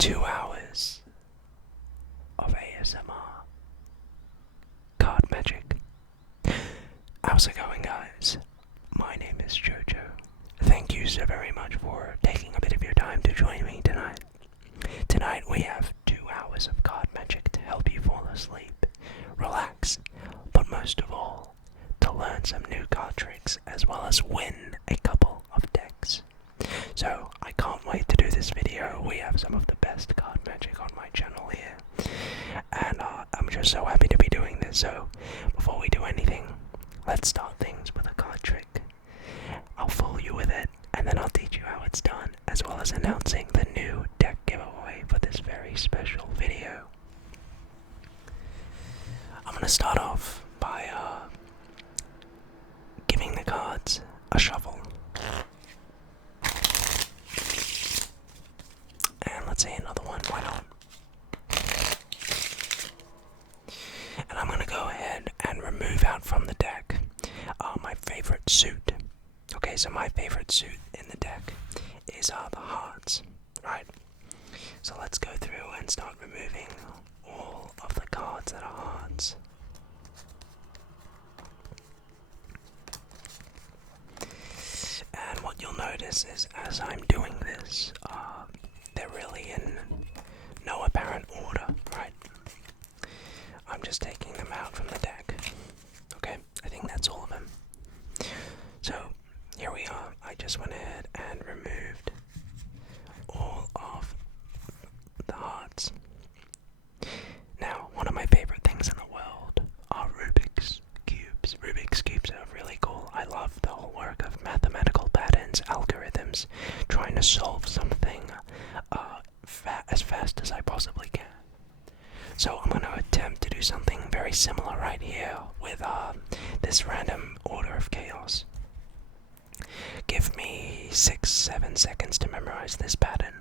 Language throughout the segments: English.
2 hours of ASMR card magic. How's it going, guys? My name is Jojo. Thank you so very much for taking a bit of your time to join me tonight. Tonight we have 2 hours of card magic to help you fall asleep, relax, but most of all, to learn some new card tricks as well as win a couple of decks. So I can't wait to do this video. We have some of the best card magic on my channel here, and I'm just so happy to be doing this. So before we do anything, let's start things with a card trick. I'll fool you with it, and then I'll teach you how it's done, as well as announcing the new deck giveaway for this very special video. I'm going to start off by giving the cards a shuffle. And let's say another one, why not? And I'm going to go ahead and remove out from the deck my favorite suit. Okay, so my favorite suit in the deck is the hearts, right? So let's go through and start removing all of the cards that are hearts. And what you'll notice is, as I'm doing this, they're really in no apparent order, right? I'm just taking them out from the deck. Okay, I think that's all of them. So, here we are. I just went ahead and removed all of the hearts. Now, one of my favorite things in the world are Rubik's Cubes. Rubik's Cubes are really cool. I love the whole work of mathematical patterns, algorithms, trying to solve something as fast as I possibly can. So I'm going to attempt to do something very similar right here with this random order of chaos. Give me 6-7 seconds to memorize this pattern,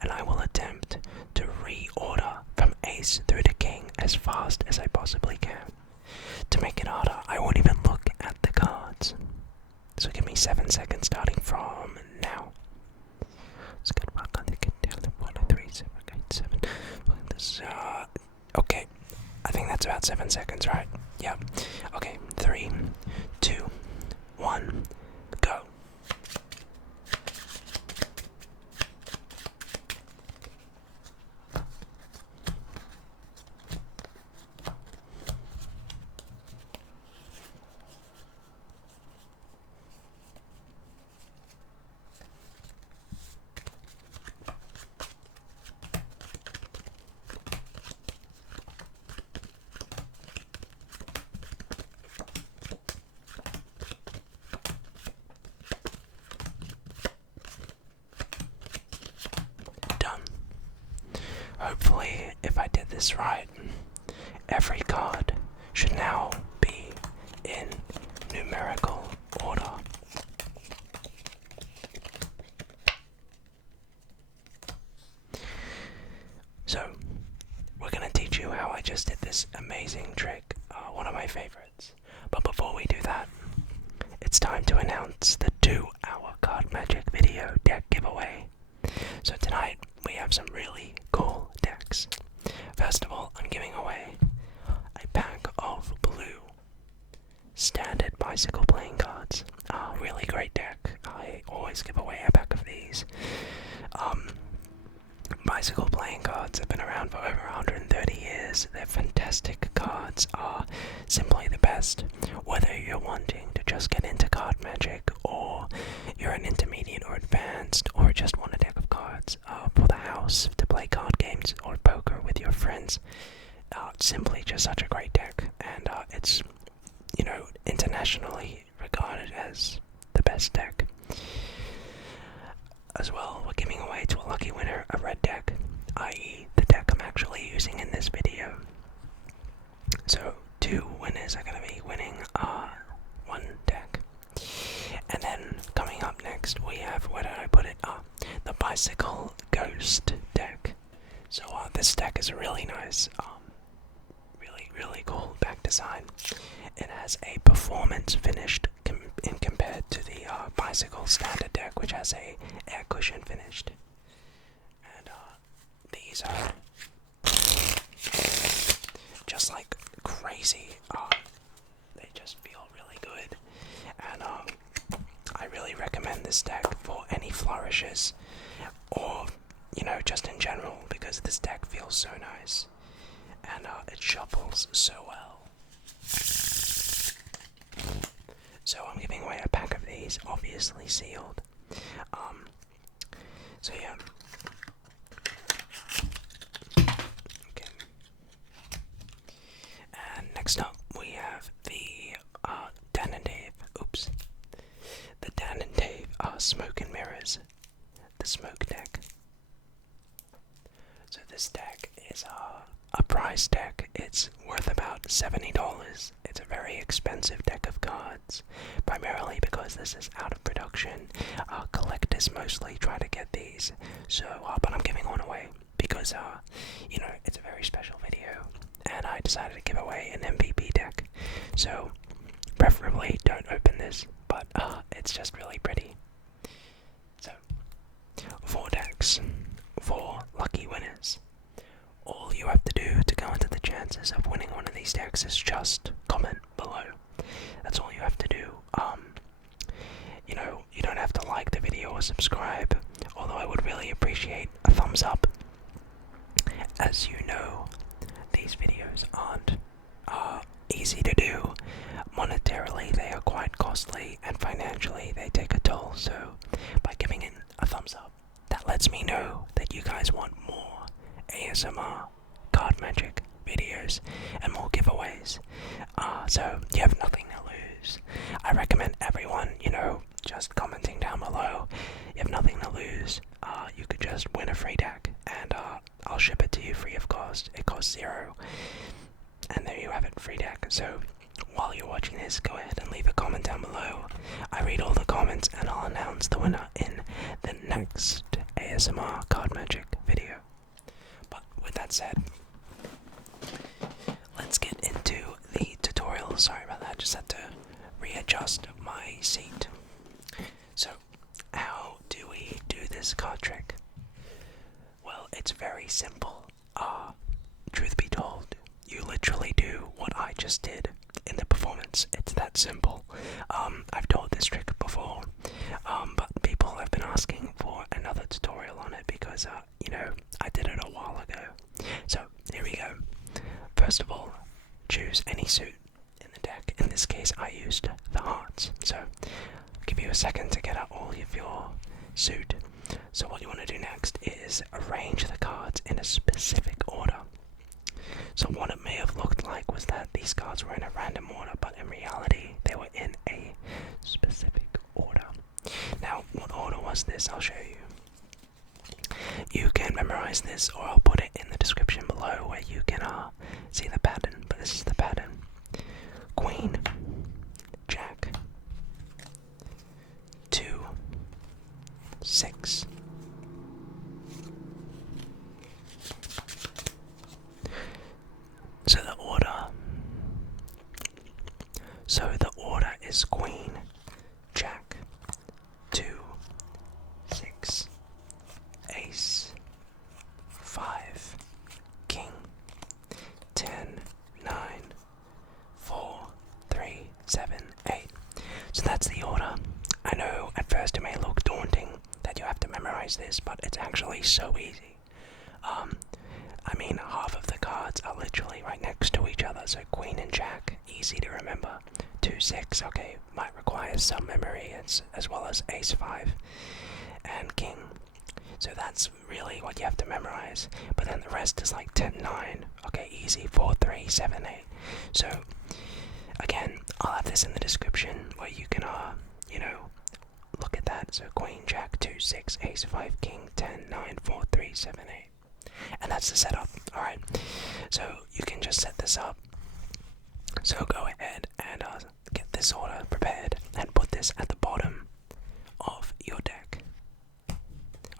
and I will attempt to reorder from ace through to king as fast as I possibly can. To make it harder, I won't even look at the cards. So give me 7 seconds starting from now. Let's get back on the down 1, 2, 3, 7, 8, 7. This, okay, I think that's about 7 seconds, right? Yeah. Okay, 3, 2, 1, go. Hopefully, if I did this right, every card should now be in numerical order. So, we're going to teach you how I just did this amazing trick, one of my favorites. But before we do that, it's time to announce the 2-hour card magic video deck giveaway. So tonight, we have some really cool decks. First of all, I'm giving away a pack of blue standard bicycle playing cards. Really great deck. I always give away a pack of these. Bicycle playing cards have been around for over 130 years. They're fantastic cards, are simply the best. Whether you're wanting to just get into card magic, or you're an intermediate or advanced, or just want a deck of cards for the house to play card games or poker with your friends, simply just such a great deck. And it's, internationally regarded as the best deck. As well, we're giving away to a lucky winner a red deck, i.e. the deck I'm actually using in this video. So 2 winners are going to be winning one deck. And then coming up next we have, where did I put it? The Bicycle Ghost deck. So this deck is really nice, really cool back design. It has a performance finished compared to the Bicycle standard deck, which has a air cushion finished. And these these are just like crazy. They just feel really good, and I really recommend this deck for any flourishes, or just in general, because this deck feels so nice, and it shuffles so well. So I'm giving away a pack of these, obviously sealed. So yeah. Okay. And next up we have the Dan and Dave. Oops. The Dan and Dave Smoke and Mirrors. The Smoke deck. So this deck is a prize deck. It's worth about $70. It's a very expensive deck of cards, primarily because this is out of production. Collectors mostly try to get these, so but I'm giving one away because it's a very special video, and I decided to give away an MVP deck. So preferably don't open this, but it's just really pretty. So 4 decks, 4 lucky winners. All you have to do to go into the chances of winning one of these decks is just comment below. That's all you have to do. You don't have to like the video or subscribe, although I would really appreciate a thumbs up. As you know, these videos aren't easy to do. Monetarily, they are quite costly, and financially, they take a toll. So, by giving it a thumbs up, that lets me know that you guys want more ASMR, card magic videos, and more giveaways. So you have nothing to lose. I recommend everyone, just commenting down below. You have nothing to lose. You could just win a free deck, and I'll ship it to you free of cost. It costs $0. And there you have it, free deck. So while you're watching this, go ahead and leave a comment down below. I read all the comments, and I'll announce the winner in the next ASMR card magic video. But with that said, let's get into the tutorial. Sorry about that, just had to readjust my seat. So, how do we do this card trick? Well, it's very simple. Truth be told, you literally do what I just did in the performance. It's that simple. I've told this trick before, but people have been asking for another tutorial on it because, I did it a while ago. So, here we go. First of all, choose any suit in the deck. In this case, I used the hearts. So, I'll give you a second to get out all of your suit. So what you want to do next is arrange the cards in a specific order. So what it may have looked like was that these cards were in a random order, but in reality, they were in a specific order. Now, what order was this? I'll show you. You can memorize this, or I'll put it in the description below where you can see the pattern, but this is the pattern. Queen, Jack, 2, 6. So the order is Queen, Jack, 2, 6, Ace, 5, King, 10, 9, 4, 3, 7, 8. So that's the order. I know at first it may look daunting that you have to memorize this, but it's actually so easy. I mean, half of the cards are literally right next to each other, so Queen and Jack, easy to remember. 2, 6, okay, might require some memory, as well as Ace, 5, and King. So that's really what you have to memorize, but then the rest is like 10, 9, okay, easy, 4, 3, 7, 8. So, again, I'll have this in the description where you can, look at that. So Queen, Jack, 2, 6, Ace, 5, King, 10, 9, 4, 3, 7, 8. And that's the setup, alright? So you can just set this up. So go ahead and get this order prepared and put this at the bottom of your deck.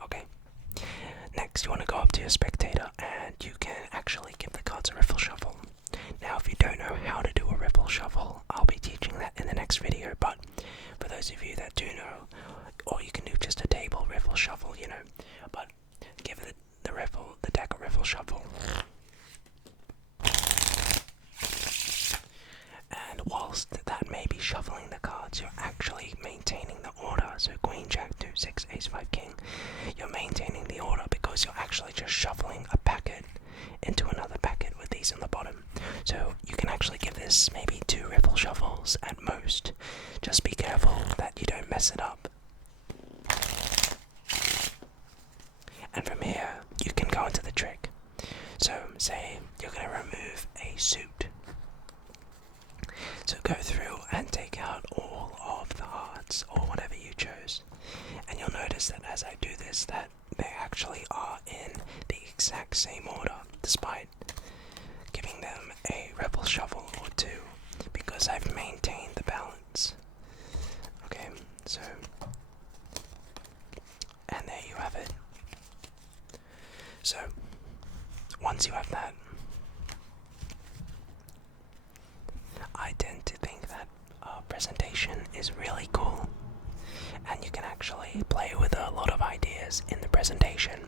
Okay? Next, you want to go up to your spectator and you can actually give the cards a riffle shuffle. Now, if you don't know how to do a riffle shuffle, I'll be teaching that in the next video, but for those of you that do know, or you can do just a table riffle shuffle, but give the deck a riffle shuffling the cards, you're actually maintaining the order. So Queen, Jack, 2, 6, Ace, 5, King. You're maintaining the order because you're actually just shuffling a packet into another packet with these on the bottom. So you can actually give this maybe 2 riffle shuffles at most. Just be careful that you don't mess it up. And from here, you can go into the trick. So say you're going to remove a suit. So go through and take out all of the hearts or whatever you chose. And you'll notice that as I do this, that they actually are in the exact same order, despite giving them a rebel shuffle or 2, because I've maintained the balance. Okay, so, and there you have it. So, once you have that, I tend to think that presentation is really cool, and you can actually play with a lot of ideas in the presentation.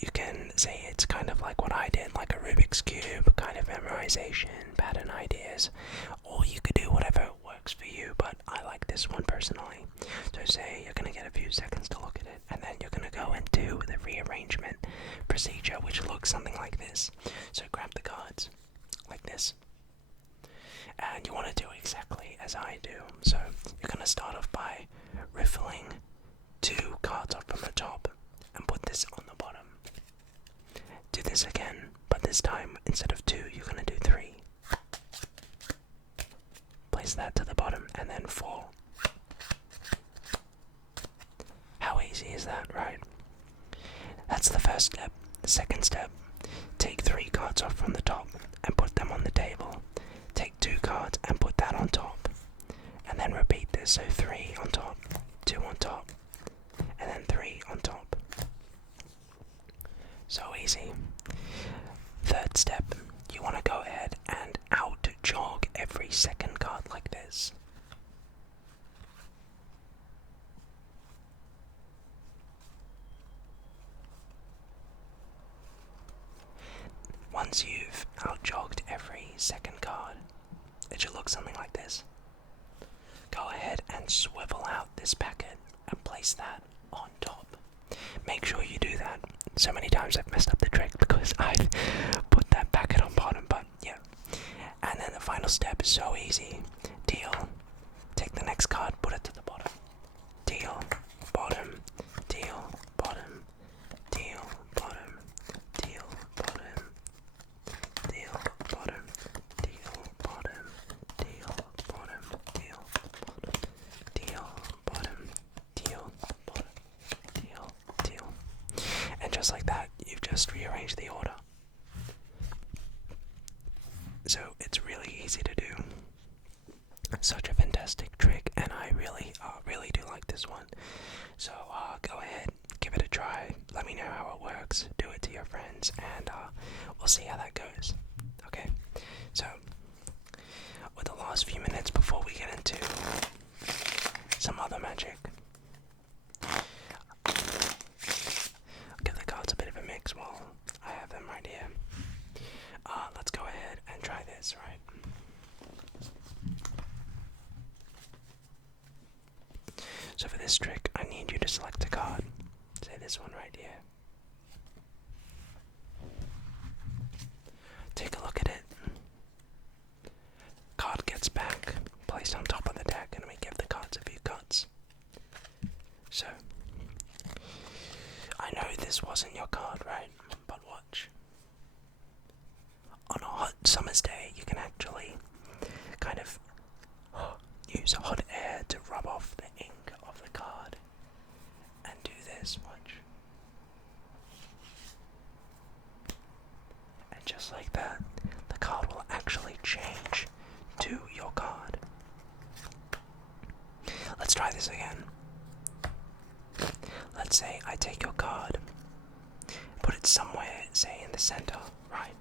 You can say it's kind of like what I did, like a Rubik's Cube kind of memorization, pattern ideas, or you could do whatever works for you, but I like this one personally. So say you're going to get a few seconds to look at it, and then you're going to go into the rearrangement procedure, which looks something like this. So grab the cards, like this, and you want to do exactly as I do. So you're going to start off by riffling 2 cards up from the top and put this on the bottom. Do this again, but this time instead of 2 you're going to do 3. Place that to the bottom and then 4. How easy is that, right? That's the first step. The second step, take 3 cards off from the top and put them on the table. Take 2 cards and put that on top. And then repeat this, so 3 on top, 2 on top, and then 3 on top. So easy. Third step, you want to go ahead and out jog every second card like this. Once you've out-jogged every second card, it should look something like this. Go ahead and swivel out this packet and place that on top. Make sure you do that. So many times I've messed up the trick because I've put that packet on bottom, but yeah. And then the final step is so easy. Deal. Take the next card, put it to the bottom. Deal. Bottom. Deal. Bottom. Deal. Bottom. Deal. Bottom. Deal. Bottom. Deal. Bottom. Deal. Bottom. Deal. Bottom. Deal. Bottom. Deal. Bottom. Deal. Deal. And just like that, you've just rearranged the order. So it's really easy to do. Such a fantastic trick, and I really do like this one. So go ahead, give it a try. Let me know how it works. Do it to your friends, and we'll see how that goes. Okay. So with the last few minutes before we get into some other magic, give the cards a bit of a mix while I have them right here. Let's go ahead and try this, right? So for this trick, I need you to select a card. Say this one right here. Take a look at it. Card gets back, placed on top of the deck, and we give the cards a few cuts. So, I know this wasn't your card, right? But watch. On a hot summer's day, you can actually kind of use hot air to rub off the ink of the card. And do this, watch. And just like that, the card will actually change to your card. Let's try this again. Let's say I take your card, put it somewhere, say in the center, right?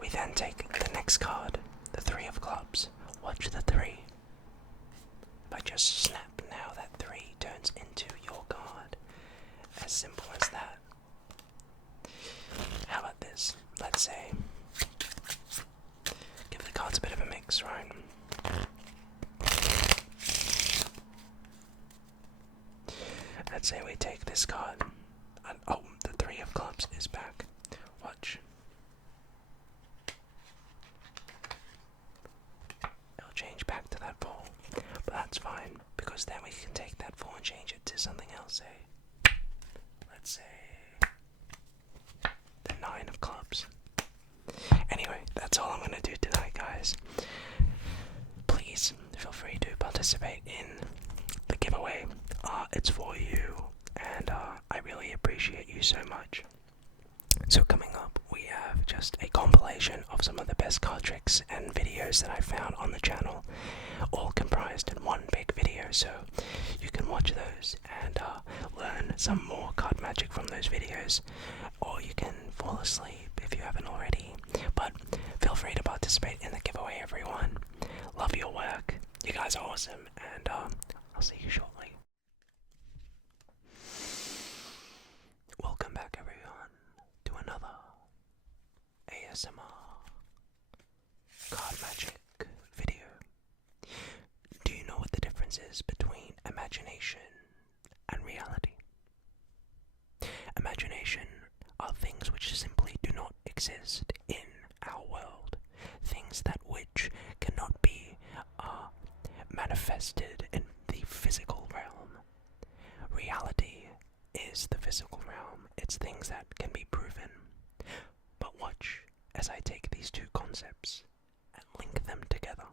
We then take the next card, the 3 of clubs. Watch the 3. If I just snap now, that 3 turns into your card. As simple as that. How about this? Let's say, give the cards a bit of a mix, let's say we take this card, and oh, the three of clubs is back. Watch. It'll change back to that 4, but that's fine, because then we can take that 4 and change it to something else, say. Let's say the 9 of clubs. Anyway, that's all I'm going to do tonight, guys. Please feel free to participate in the giveaway. It's for you, and I really appreciate you so much. So coming up, we have just a compilation of some of the best card tricks and videos that I found on the channel, all comprised in one big video, so you can watch those and learn some more card magic from those videos, or you can fall asleep if you haven't already. But feel free to participate in the giveaway, everyone. Love your work. You guys are awesome, and I'll see you shortly. Welcome back, everyone, to another ASMR card magic video. Do you know what the difference is between imagination and reality? Imagination are things which simply do not exist in our world, things that which cannot be manifested in the physical realm. Reality is the physical realm. It's things that can be proven. But watch as I take these two concepts and link them together.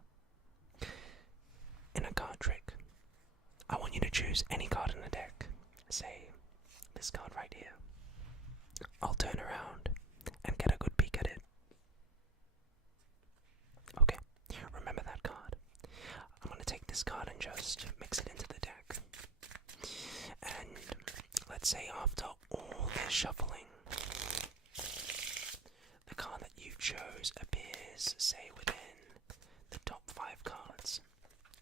In a card trick, I want you to choose any card in the deck. Say, this card right here. I'll turn around and get a good peek at it. Okay, remember that card. I'm going to take this card and just mix it into the deck. And let's say after all this shuffling, the card that you chose appears, say, within the top 5 cards.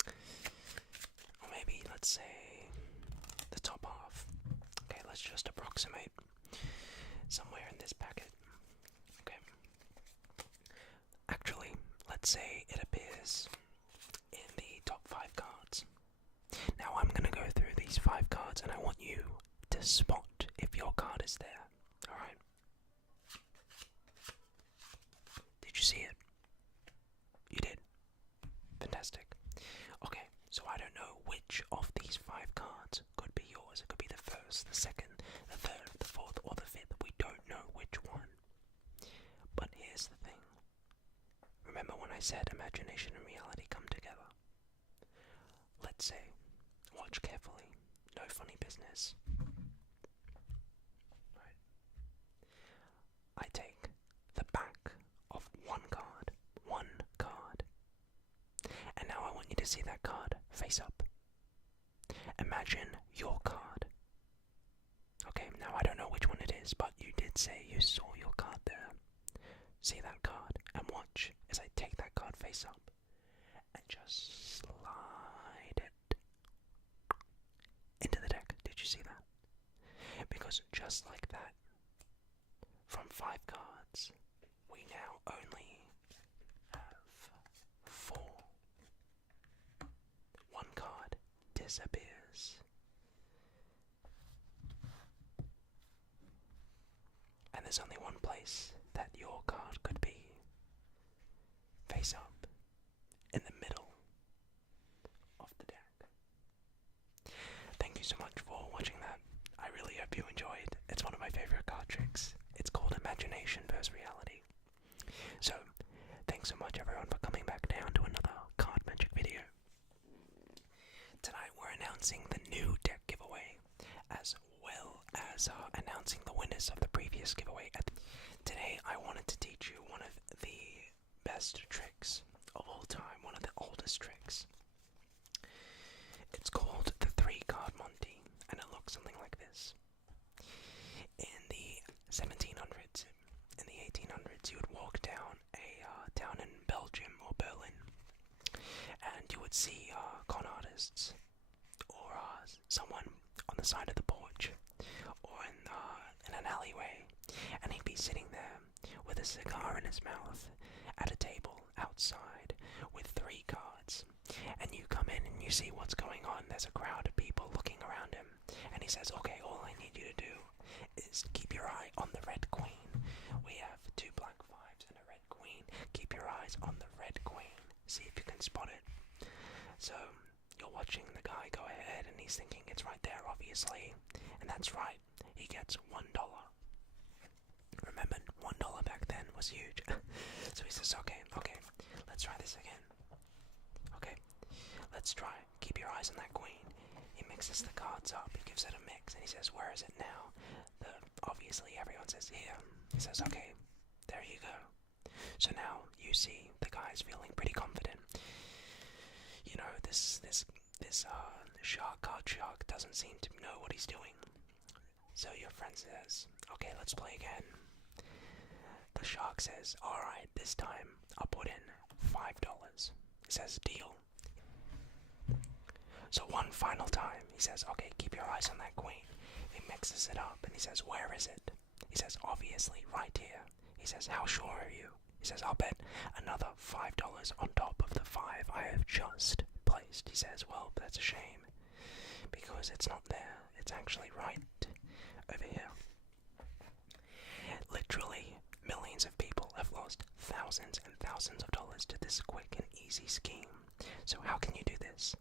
Or maybe, let's say, the top half. Okay, let's just approximate. Somewhere in this packet. Okay. Actually, let's say it appears in the top 5 cards. Now I'm going to go through these 5 cards and I want you to spot if your card is there. Alright? Did you see it? You did? Fantastic. Okay, so I don't know which of these 5 cards could be yours. It could be the first, the second, the third, the fourth, or the fifth. We don't know which one. But here's the thing. Remember when I said imagination and reality come together? Let's say, watch carefully, no funny business. Right. I take the back of one card, and now I want you to see that card face up. Imagine your card. Okay, now I don't know which one it is, but you did say you saw your card there. See that card, and watch as I take that card face up, and just slide it into the deck. Did you see that? Because just like that, from 5 cards, we now only have 4. One card disappears. And there's only one place that your card could be. Face up, in the middle of the deck. Thank you so much for watching that. I really hope you enjoyed. It's one of my favorite card tricks. It's called imagination versus reality. So, thanks so much everyone for coming back down to another card magic video. Tonight we're announcing the new deck giveaway, as well as announcing the winners of the previous giveaway. Today I wanted to teach you one of the best tricks of all time, one of the oldest tricks. It's called the 3-card Monty, and it looks something like this. In the 1700s, in the 1800s, you would walk down a town in Belgium or Berlin, and you would see con artists, or someone on the side of the porch, or in an alleyway, and he'd be sitting there with a cigar in his mouth at a table outside with 3 cards, and you come in and you see what's going on. There's a crowd of people looking around him, and he says, okay, all I need you to do is keep your eye on the red queen. We have 2 black 5s and a red queen. Keep your eyes on the red queen. See if you can spot it. So you're watching the guy go ahead and he's thinking it's right there, obviously. And that's right. He gets $1. Remember, $1 back then was huge. So he says, okay, let's try this again. Okay, let's try. Keep your eyes on that queen. He mixes the cards up, he gives it a mix, and he says, where is it now? Obviously everyone says here. He says, okay, there you go. So now you see the guy's feeling pretty confident. You know, this card shark doesn't seem to know what he's doing. So your friend says, okay, let's play again. The shark says, alright, this time I'll put in $5. He says, deal. So one final time, he says, okay, keep your eyes on that queen. He mixes it up and he says, where is it? He says, obviously, right here. He says, how sure are you? He says, I'll bet another $5 on top of the 5 I have just placed. He says, well, that's a shame, because it's not there. It's actually right over here. Literally, millions of people have lost thousands and thousands of dollars to this quick and easy scheme. So how can you do this?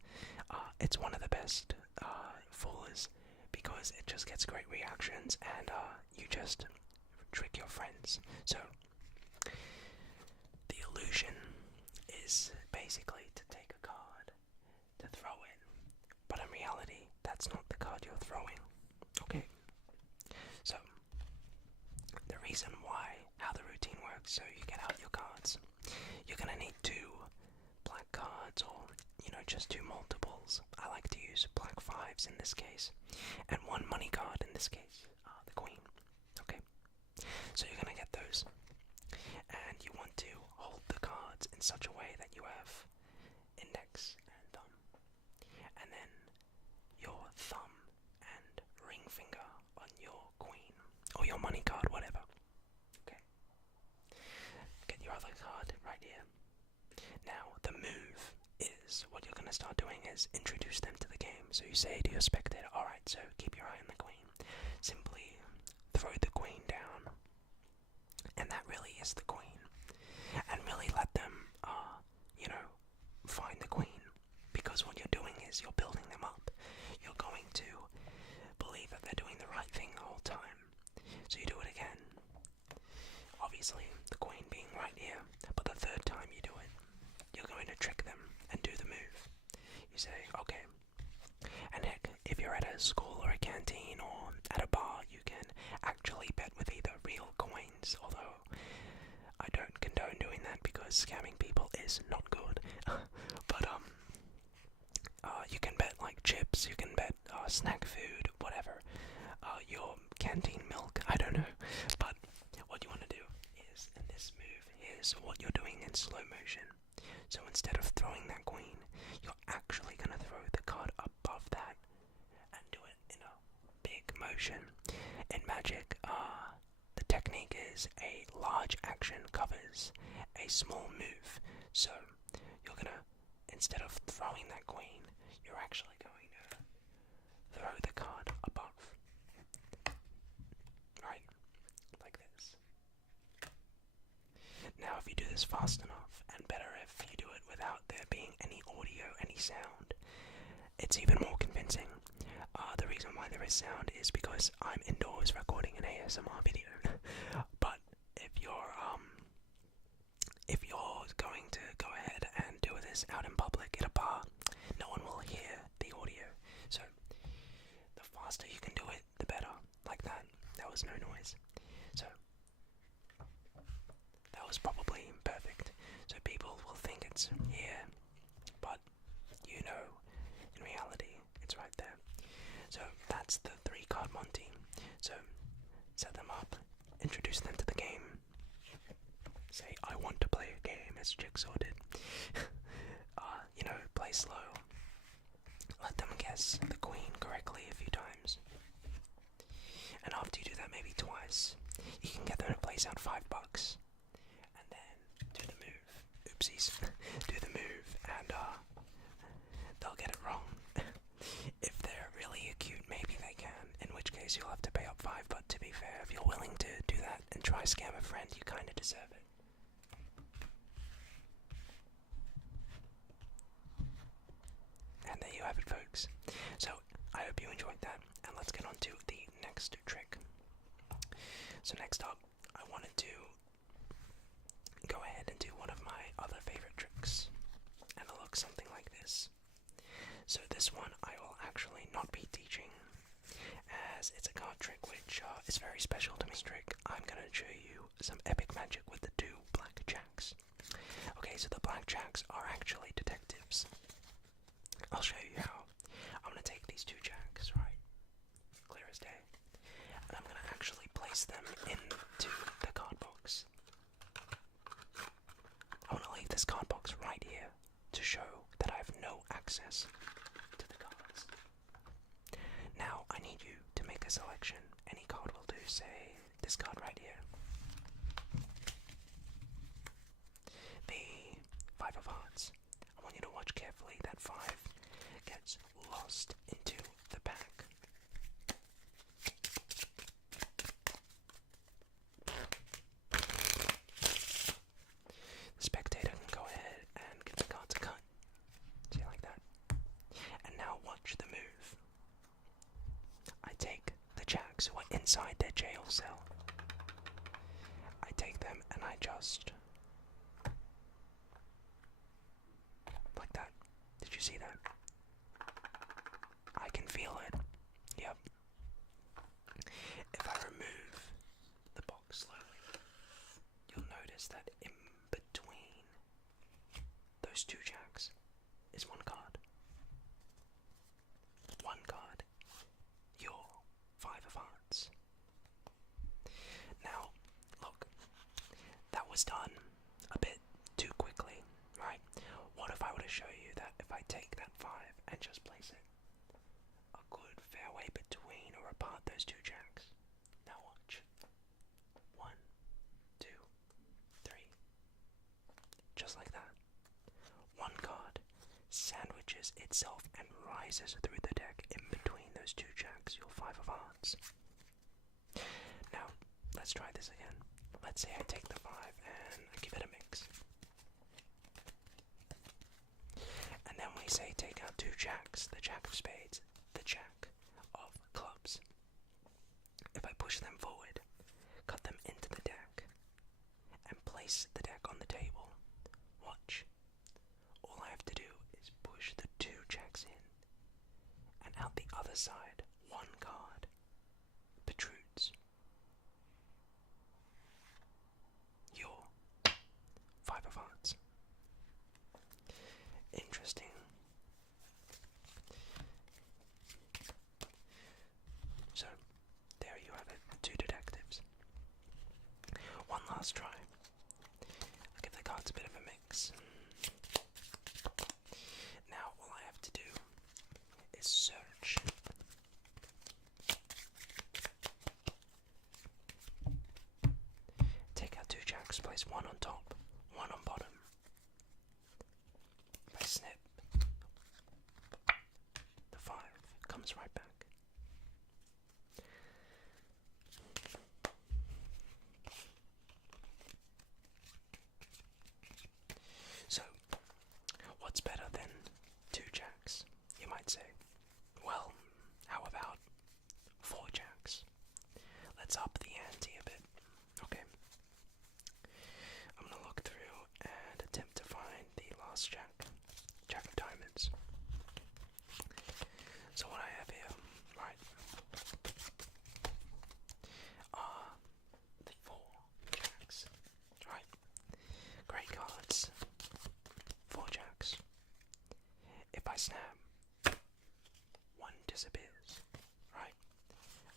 It's one of the best foolers, because it just gets great reactions and you just trick your friends. So the illusion is basically to take a card to throw in, but in reality that's not the card you're throwing. Okay, so the reason how the routine works, so you get out your cards. You're gonna need 2 black cards, or just 2 multiples. I like to use black 5s in this case, and 1 money card in this case, the queen. Okay, so you're gonna get those, and you want to hold the cards in such a way that you have index and thumb, and then your thumb and ring finger on your queen, or your money card, whatever. Okay, get your other card right here. Now the move is, what you're going to start doing is introduce them to the game. So you say to your spectator, alright, so keep your eye on the queen. Simply throw the queen down, and that really is the queen. And really let them, find the queen. Because what you're doing is you're building them up. You're going to believe that they're doing the right thing the whole time. So you do it again. Obviously, the queen being right here, but the 3rd time you do it, you're going to trick them and do the move. You say, okay, and heck, if you're at a school or a canteen or at a bar, you can actually bet with either real coins, although I don't condone doing that because scamming people is not good. But you can bet like chips, you can bet snack food, whatever, your canteen milk, I don't know. But what you want to do is, in this move, is what you're doing in slow motion. So instead of throwing that queen, you're actually going to throw the card above that and do it in a big motion. In Magic, the technique is a large action covers a small move. So you're going to, instead of throwing that queen, you're actually going to throw the card above. Right? Like this. Now if you do this fast enough, and better if you do it without there being any audio, any sound, it's even more convincing. The reason why there is sound is because I'm indoors recording an ASMR video. But if you're going to go ahead and do this out in public at a bar, no one will hear the audio. So the faster you can do it, the better. Like that. That was no noise. So that was probably perfect. So people will think it's here, but in reality, it's right there. So that's the 3-card Monty. So set them up, introduce them to the game. Say, I want to play a game, as Jigsaw did. Play slow. Let them guess the queen correctly a few times. And after you do that maybe twice, you can get them to place out $5. And then do the move. Oopsies. Do the move, and they'll get it wrong. If they're really acute, maybe they can and try scam a friend, you kinda deserve it. And there you have it, folks. So, I hope you enjoyed that, and let's get on to the next trick. So next up, I wanted to go ahead and do one of my other favorite tricks, and it looks something like this. So this one I will actually not be teaching, as it's a card trick which is very special to me. This trick, I'm going to show you some epic magic with the two blackjacks. Okay, so the blackjacks are actually detectives. I'll show you how. I'm going to take these two jacks, right? Clear as day. And I'm going to actually place them into the card box. I want to leave this card box right here to show that I have no access to the cards. Now, I need you to make a selection. Any card will do, say this card right here. The Five of Hearts. I want you to watch carefully. That 5 gets lost into the pack. The spectator can go ahead and give the cards a cut. See, like that. And now watch the move. I take the jacks who are inside their jail cell. I take them and I just... like that. Did you see that? I can feel it. Yep. If I remove the box slowly, you'll notice that in between those two jacks is one card. One card. Your Five of Hearts. Now, look, that was done a bit too quickly, right? What if I were to show you that if I take that 5 and just place it a good fair way between or apart those two jacks? Now watch. 1, 2, 3. Just like that. One card sandwiches itself and rises through the deck in between those two jacks, your Five of Hearts. Now, let's try this again. Let's say I take the 5 and I give it a mix. And then we say take out two jacks, the Jack of Spades, the Jack of Clubs. If I push them forward, cut them into the deck, and place the deck on the table, watch. All I have to do is push the two jacks in, and out the other side, one card protrudes. Your Five of Hearts. Interesting. So, there you have it, two detectives. One last try. I'll give the cards a bit of a mix. Now, all I have to do is search. Take out two jacks, place one on top, one on bottom. If I snip, the 5 comes right back. So, what's better than two jacks, you might say? Well, how about 4 jacks? Let's up the ante a bit. Okay. I'm gonna look through and attempt to find the last jack. Jack of Diamonds. So what I have here, right, are the 4 jacks. Right. Great cards. 4 jacks. If I snap, 1 disappears. Right.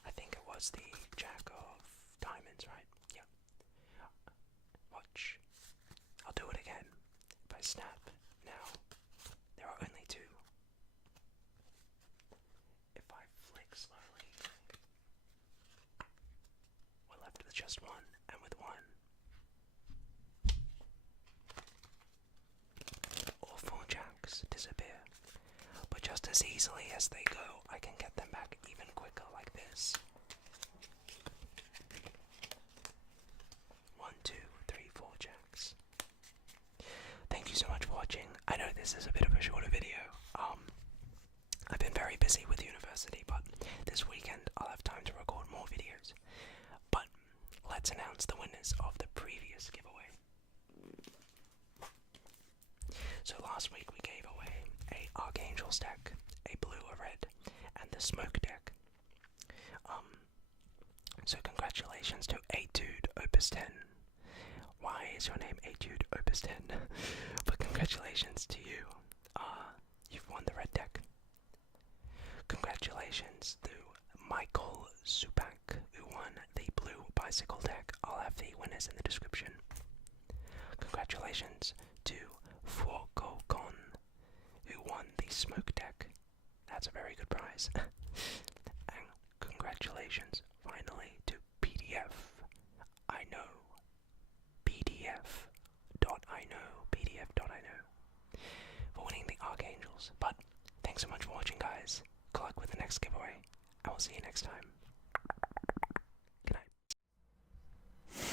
I think it was the Jack of Diamonds, right? Yeah. Watch. I'll do it again. If I snap now, there are only 2. If I flick slowly, we're left with just 1, and with 1, all 4 jacks disappear. But just as easily as they go, I can get them back even quicker like this. this is a bit of a shorter video. I've been very busy with university, but this weekend I'll have time to record more videos. But let's announce the winners of the previous giveaway. So last week we gave away a Archangel's deck, a blue, a red, and the smoke deck. So congratulations to Etude Opus 10. Why is your name Etude Opus 10? But congratulations to you. You've won the red deck. Congratulations to Michael Supak, who won the blue bicycle deck. I'll have the winners in the description. Congratulations to Fuokokon, who won the smoke deck. That's a very good prize. And congratulations, finally, to PDF. I know. PDF.I know for winning the Archangels. But thanks so much for watching, guys. Good luck with the next giveaway. I will see you next time. Good night.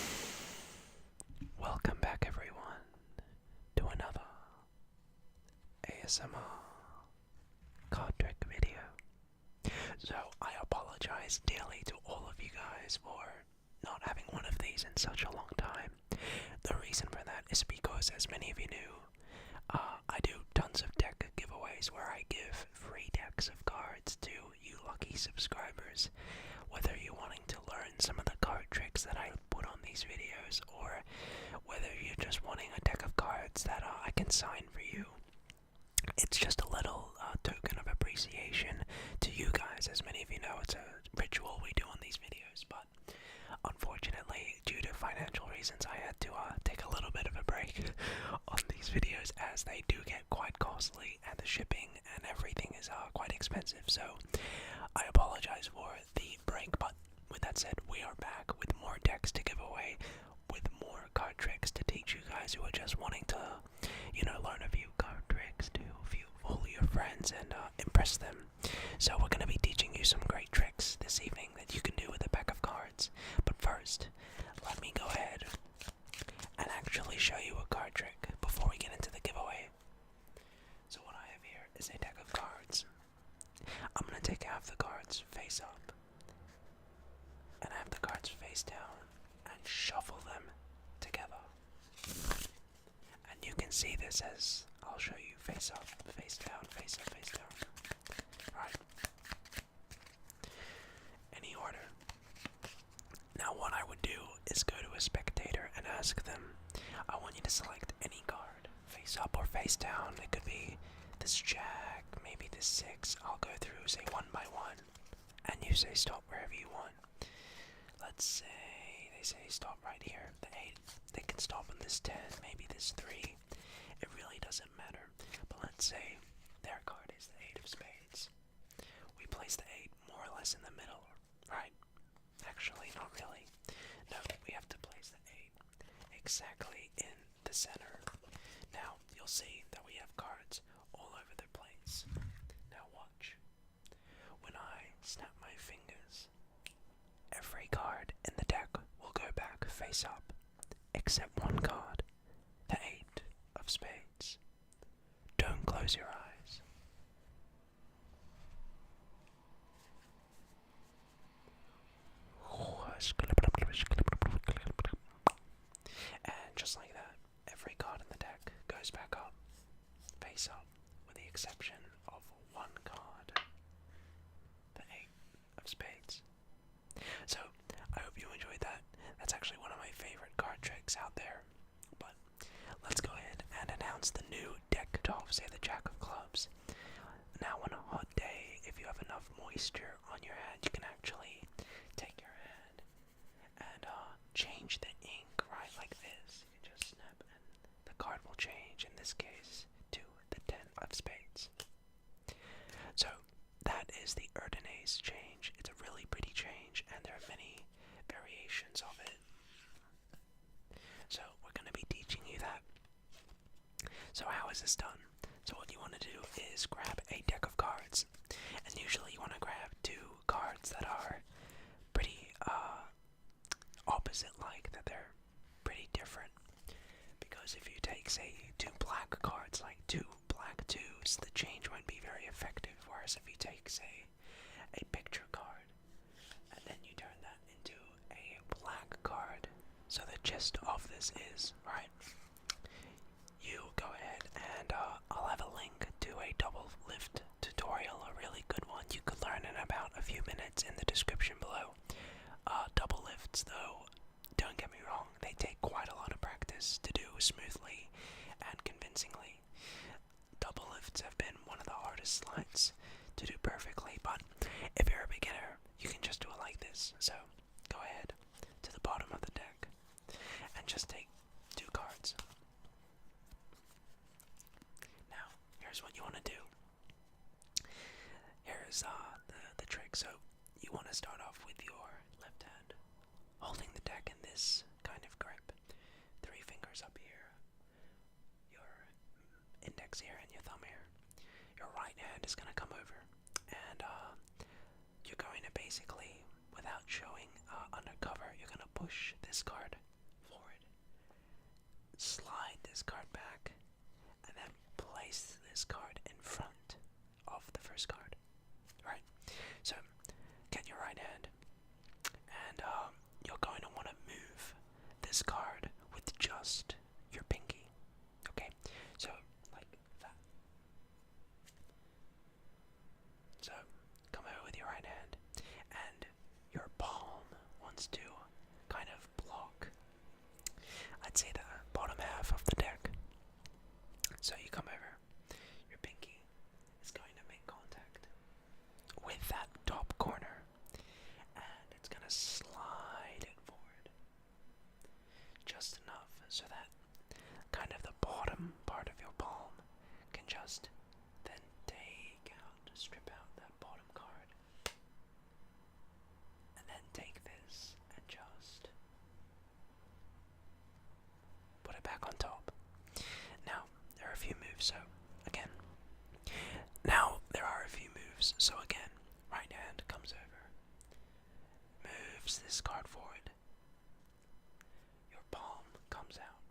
Welcome back, everyone, to another ASMR card trick video. So I apologize dearly to all of you guys for not having one of these in such a long time. The reason for that is because, as many of you knew, I do tons of deck giveaways where I give free decks of cards to you lucky subscribers. Whether you're wanting to learn some of the card tricks that I put on these videos, or whether you're just wanting a deck of cards that I can sign for you. It's just a little token of appreciation to you guys. As many of you know, it's a ritual we do on these videos, but unfortunately, due to financial reasons, I had to take a little bit of a break on these videos, as they do get quite costly, and the shipping and everything is quite expensive. So I apologize for the break, but with that said, we are back with more decks to give away, with more card tricks to teach you guys who are just wanting to, learn a few card tricks to fool your friends and impress them. So we're going to be teaching you some great tricks this evening that you can do with a pack of cards. But first, let me go ahead and actually show you a card trick before we get into the giveaway. So what I have here is a deck of cards. I'm going to take half the cards face up and half the cards face down and shuffle them together. And you can see this as I'll show you face up, face down, face up, face down. Right. Any order. Now what I would do is go to a spectator and ask them, I want you to select any card, face up or face down. It could be this jack, maybe this 6. I'll go through, say, one by one, and you say stop wherever you want. Let's say they say stop right here, the 8. They can stop on this 10, maybe this 3. It really doesn't matter. But let's say their card is the 8 of spades. We place the 8 more or less in the middle, right? Actually, not really. No, we have to place the 8 exactly in the center. Now, you'll see that we have cards all over the place. Now watch. When I snap my fingers, every card in the deck will go back face up, except one card, the 8 of spades. Don't close your eyes. And just like that, every card in the deck goes back up, face up, with the exception of one card, the 8 of spades. So, I hope you enjoyed that. That's actually one of my favorite card tricks out there. But let's go ahead and announce the new deck top, say the Jack of Clubs. Now on a hot day, if you have enough moisture on your hand, you can actually take your hand and change the ink, right, like this. You can just snap and the card will change, in this case, to the 10 of spades. So that is the Erdonase change. It's a really pretty change, and there are many variations of it. So we're going to be teaching you that. So how is this done? So what you want to do is grab a deck of cards, and usually you want to grab 2 cards that are pretty opposite-like, that they're pretty different. Because if you take, say, 2 black cards, like 2 black twos, the change won't be very effective. Whereas if you take, say, a picture card, and then you turn that into a black card, so the gist of this is, right, you go ahead and I'll have a link to a double lift tutorial, a really good one you could learn in about a few minutes in the description below. Double lifts, though, don't get me wrong, they take quite a lot of practice to do smoothly and convincingly. Double lifts have been one of the hardest slides to do perfectly, but if you're a beginner, you can just do it like this. So, go ahead to the bottom of the deck and just take 2 cards. Now, here's what you want to do. Here's the trick. So, you want to start off with your left hand, holding the deck in this kind of grip. 3 fingers up here, your index here and your thumb here. Your right hand is going to come over, and you're going to basically, without showing undercover, you're going to push this card forward, slide this card back, and then place this card in front of the first card. Right? So, get your right hand, and you're going to want to move this card with just your pinky. Okay? So, like that. So, come over with your right hand, and your palm wants to kind of block, I'd say, the bottom half of the deck. So you come over, your pinky is going to make contact with that top corner, and it's going to slide it forward just enough so that kind of the bottom part of your palm can just then strip out that bottom card, and then take this and just put it back on top. Now, there are a few moves, so again, right hand comes over, moves this card forward, your palm comes out,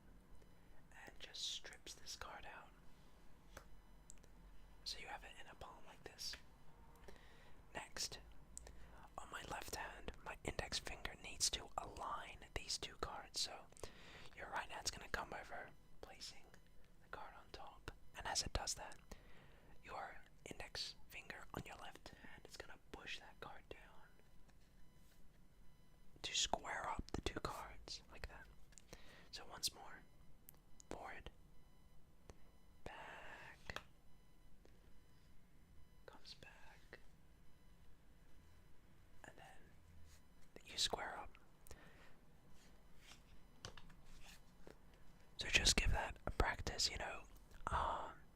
and just strips this card out. So you have it in a palm like this. Next, on my left hand, my index finger needs to align these 2 cards. So your right hand's going to come over, placing the card on top. And as it does that, your index finger on your left hand is going to push that card down to square up the 2 cards like that. So once more, forward, back, comes back, and then you square up. So just give that a practice, you know.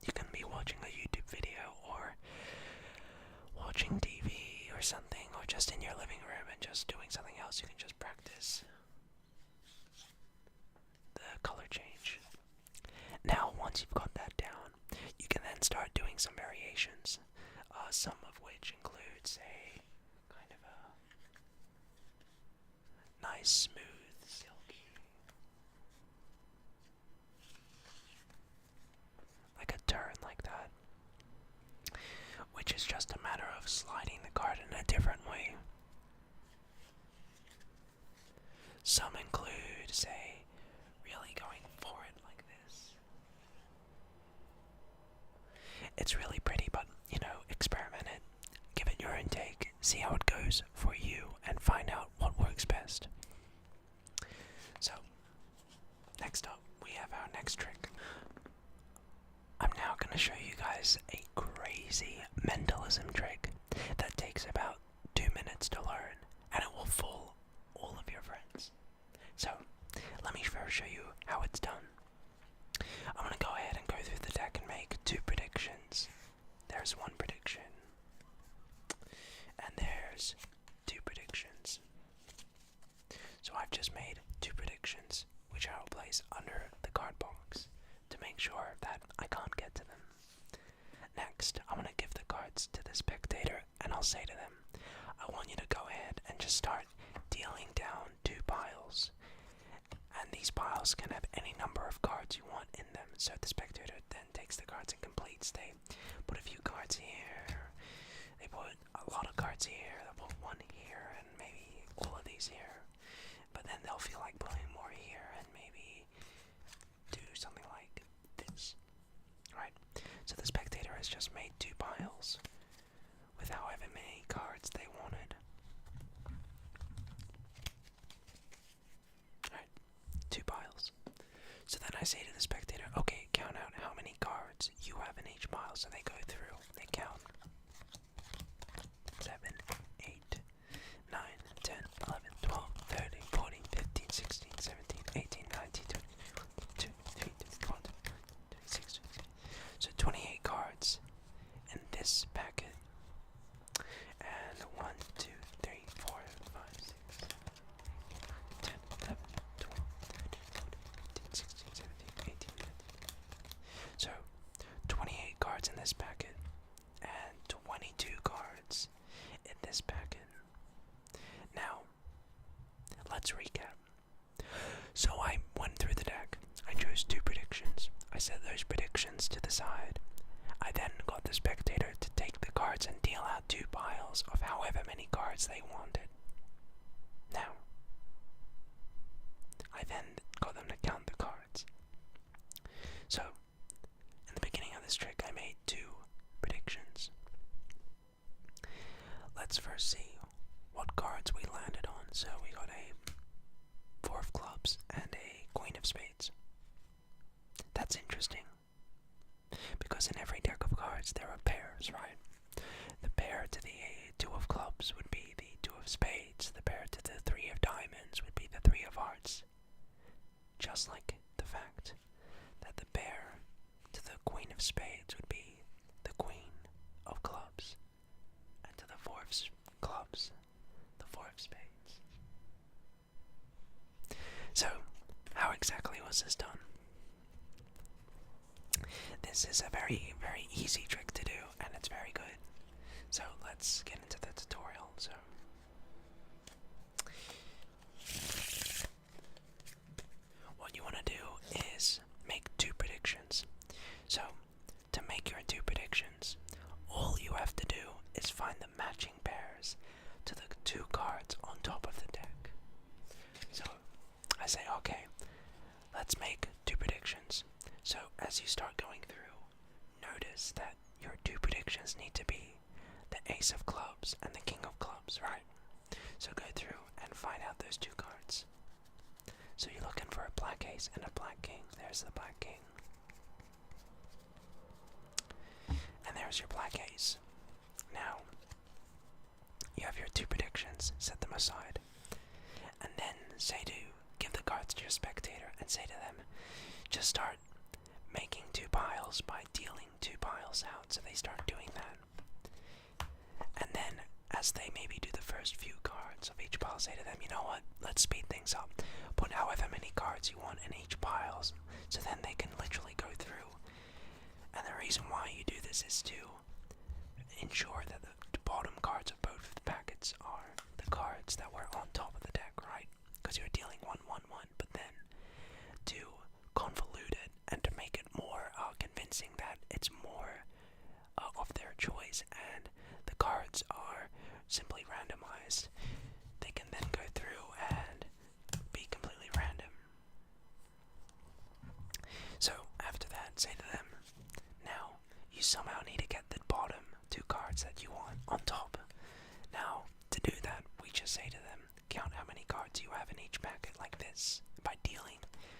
You can be watching a YouTube video or watching TV or something, or just in your living room and just doing something else. You can just practice the color change. Now, once you've got that down, you can then start doing some variations, some of which include, say, kind of a nice, smooth, silky, like a turn like that, which is just a matter of sliding the card in a different way. Some include, say, really going forward like this. It's really pretty, but, you know, experiment it. Give it your own take, see how it goes for you, and find out what works best. So, next up, we have our next trick. I'm now going to show you guys a crazy mentalism trick that takes about 2 minutes to learn, and it will fool all of your friends. So, let me first show you how it's done. I'm going to go ahead and go through the deck and make 2 predictions. There's 1 prediction, and there's 2 predictions. So I've just made 2 predictions, which I will place under the card box to make sure that I can't get to them. Next, I'm going to give the cards to the spectator, and I'll say to them, I want you to go ahead and just start dealing down 2 piles, and And these piles can have any number of cards you want in them. So the spectator then takes the cards and completes. They put a few cards here, they put a lot of cards here, they'll put one here, and maybe all of these here. But then they'll feel like putting more here, and maybe do something like this. Right? So the spectator has just made 2 piles with however many cards they wanted. Right? 2 piles. So then I say to the spectator, okay, count out how many cards you have in each pile. So they go through, they count 7, 8, 9, 10, 11, 12, 13, 14, 15, 16, 17, 18, 19, 20, 22, 23, 24, 26, 27. So 28 cards in this packet. And 1, 2, 3, 4, 5, 6, 10, 11, 12, 13, 14, 15, 16, 17, 18, 19. So 28 cards in this packet and 22 cards in this packet. Now, let's recap. So I went through the deck. I chose 2 predictions. I set those predictions to the side. I then got the spectator to take the cards and deal out 2 piles of however many cards they wanted. Now, I then got them to count the cards. So, in the beginning of this trick, I made 2 predictions. Let's first see what cards we landed on. So we got a 4 of clubs and a queen of spades. That's interesting, because in every deck of cards there are pairs, right? The pair to the 2 of clubs would be the 2 of spades. The pair to the 3 of diamonds would be the 3 of hearts. Just like the fact that the pair to the queen of spades would be the queen of clubs, and to the 4 of clubs, the 4 of spades. So, how exactly was this done? This is a very, very easy trick to do, and it's very good. So let's get into the tutorial. So, what you want to do is make 2 predictions. So, to make your 2 predictions, all you have to do is find the matching pairs to the 2 cards on top of the deck. So, I say, okay, let's make 2 predictions. So, as you start going through, notice that your 2 predictions need to be the ace of clubs and the king of clubs, right? So go through and find out those 2 cards. So you're looking for a black ace and a black king. There's the black king. And there's your black ace. Now, you have your 2 predictions. Set them aside. And then give the cards to your spectator and say to them, just start making 2 piles by dealing 2 piles out. So they start doing that. And then, as they maybe do the first few cards of each pile, say to them, you know what, let's speed things up. Put however many cards you want in each pile, so then they can literally go through. And the reason why you do this is to ensure that the bottom cards of both of the packets are the cards that were on top of the deck, right? Because you're dealing 1, 1, 1, but then to convolute it and to make it more convincing that it's more of their choice and the cards are simply randomized, they can then go through and be completely random. So after that, say to them, now you somehow need to get the bottom 2 cards that you want on top. Now, to do that, we just say to them, count how many cards you have in each packet like this, by dealing.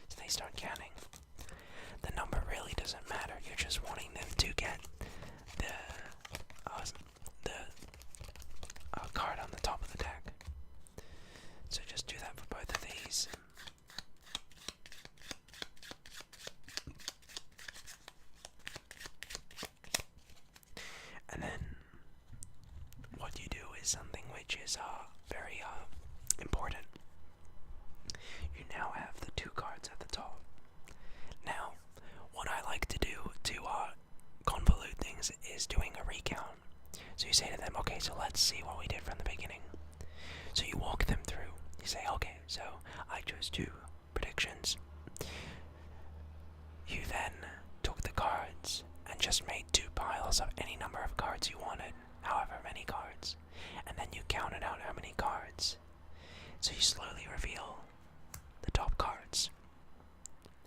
So they start counting. The number really doesn't matter, you're just wanting them to get the card on the top of the deck. So just do that for both of these. And then what you do is something which is very important. You now have the 2 cards at the top. Now, what I like to do to convolute things is doing a recount. So you say to them, okay, so let's see what we did from the beginning. So you walk them through. You say, okay, so I chose 2 predictions. So you slowly reveal the top cards,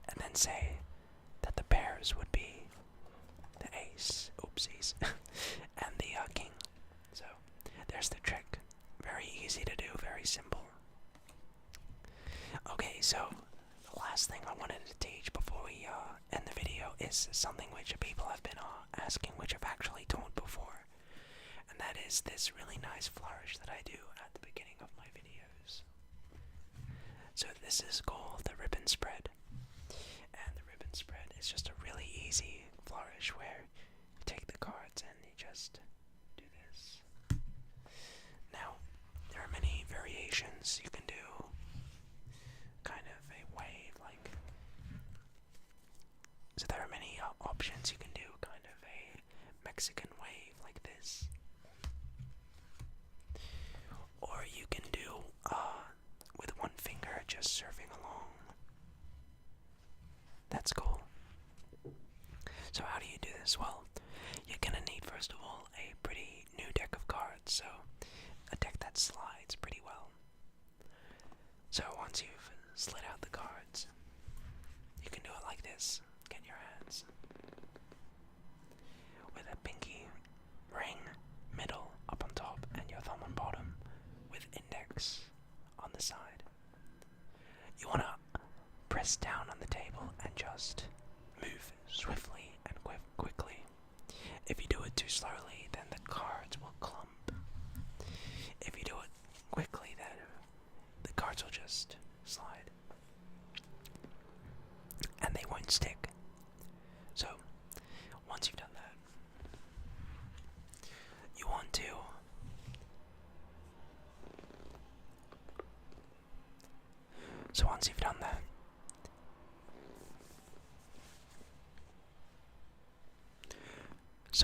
and then say that the pairs would be the ace, oopsies, and the king. So there's the trick. Very easy to do, very simple. Okay, so the last thing I wanted to teach before we end the video is something which people have been asking, which I've actually taught before, and that is this really nice flourish that I do at the beginning of my videos. So this is called the ribbon spread, and the ribbon spread is just a really easy flourish where you take the cards and you just do this. Now, there are many variations you can do. Kind of a wave, like. So there are many options you can do, kind of a Mexican wave like this. Or you can do with one finger just surfing along. That's cool. So how do you do this? Well, you're gonna need first of all a pretty new deck of cards, so a deck that slides pretty well. So once you've slid out the cards, you can do it like this. Get your hands with a pinky ring middle up on top and your thumb on bottom with index on the side. You want to press down on the table and just move swiftly and quickly. If you do it too slowly, then the cards will clump. If you do it quickly, then the cards will just slide. And they won't stick. So, once you've done that, you want to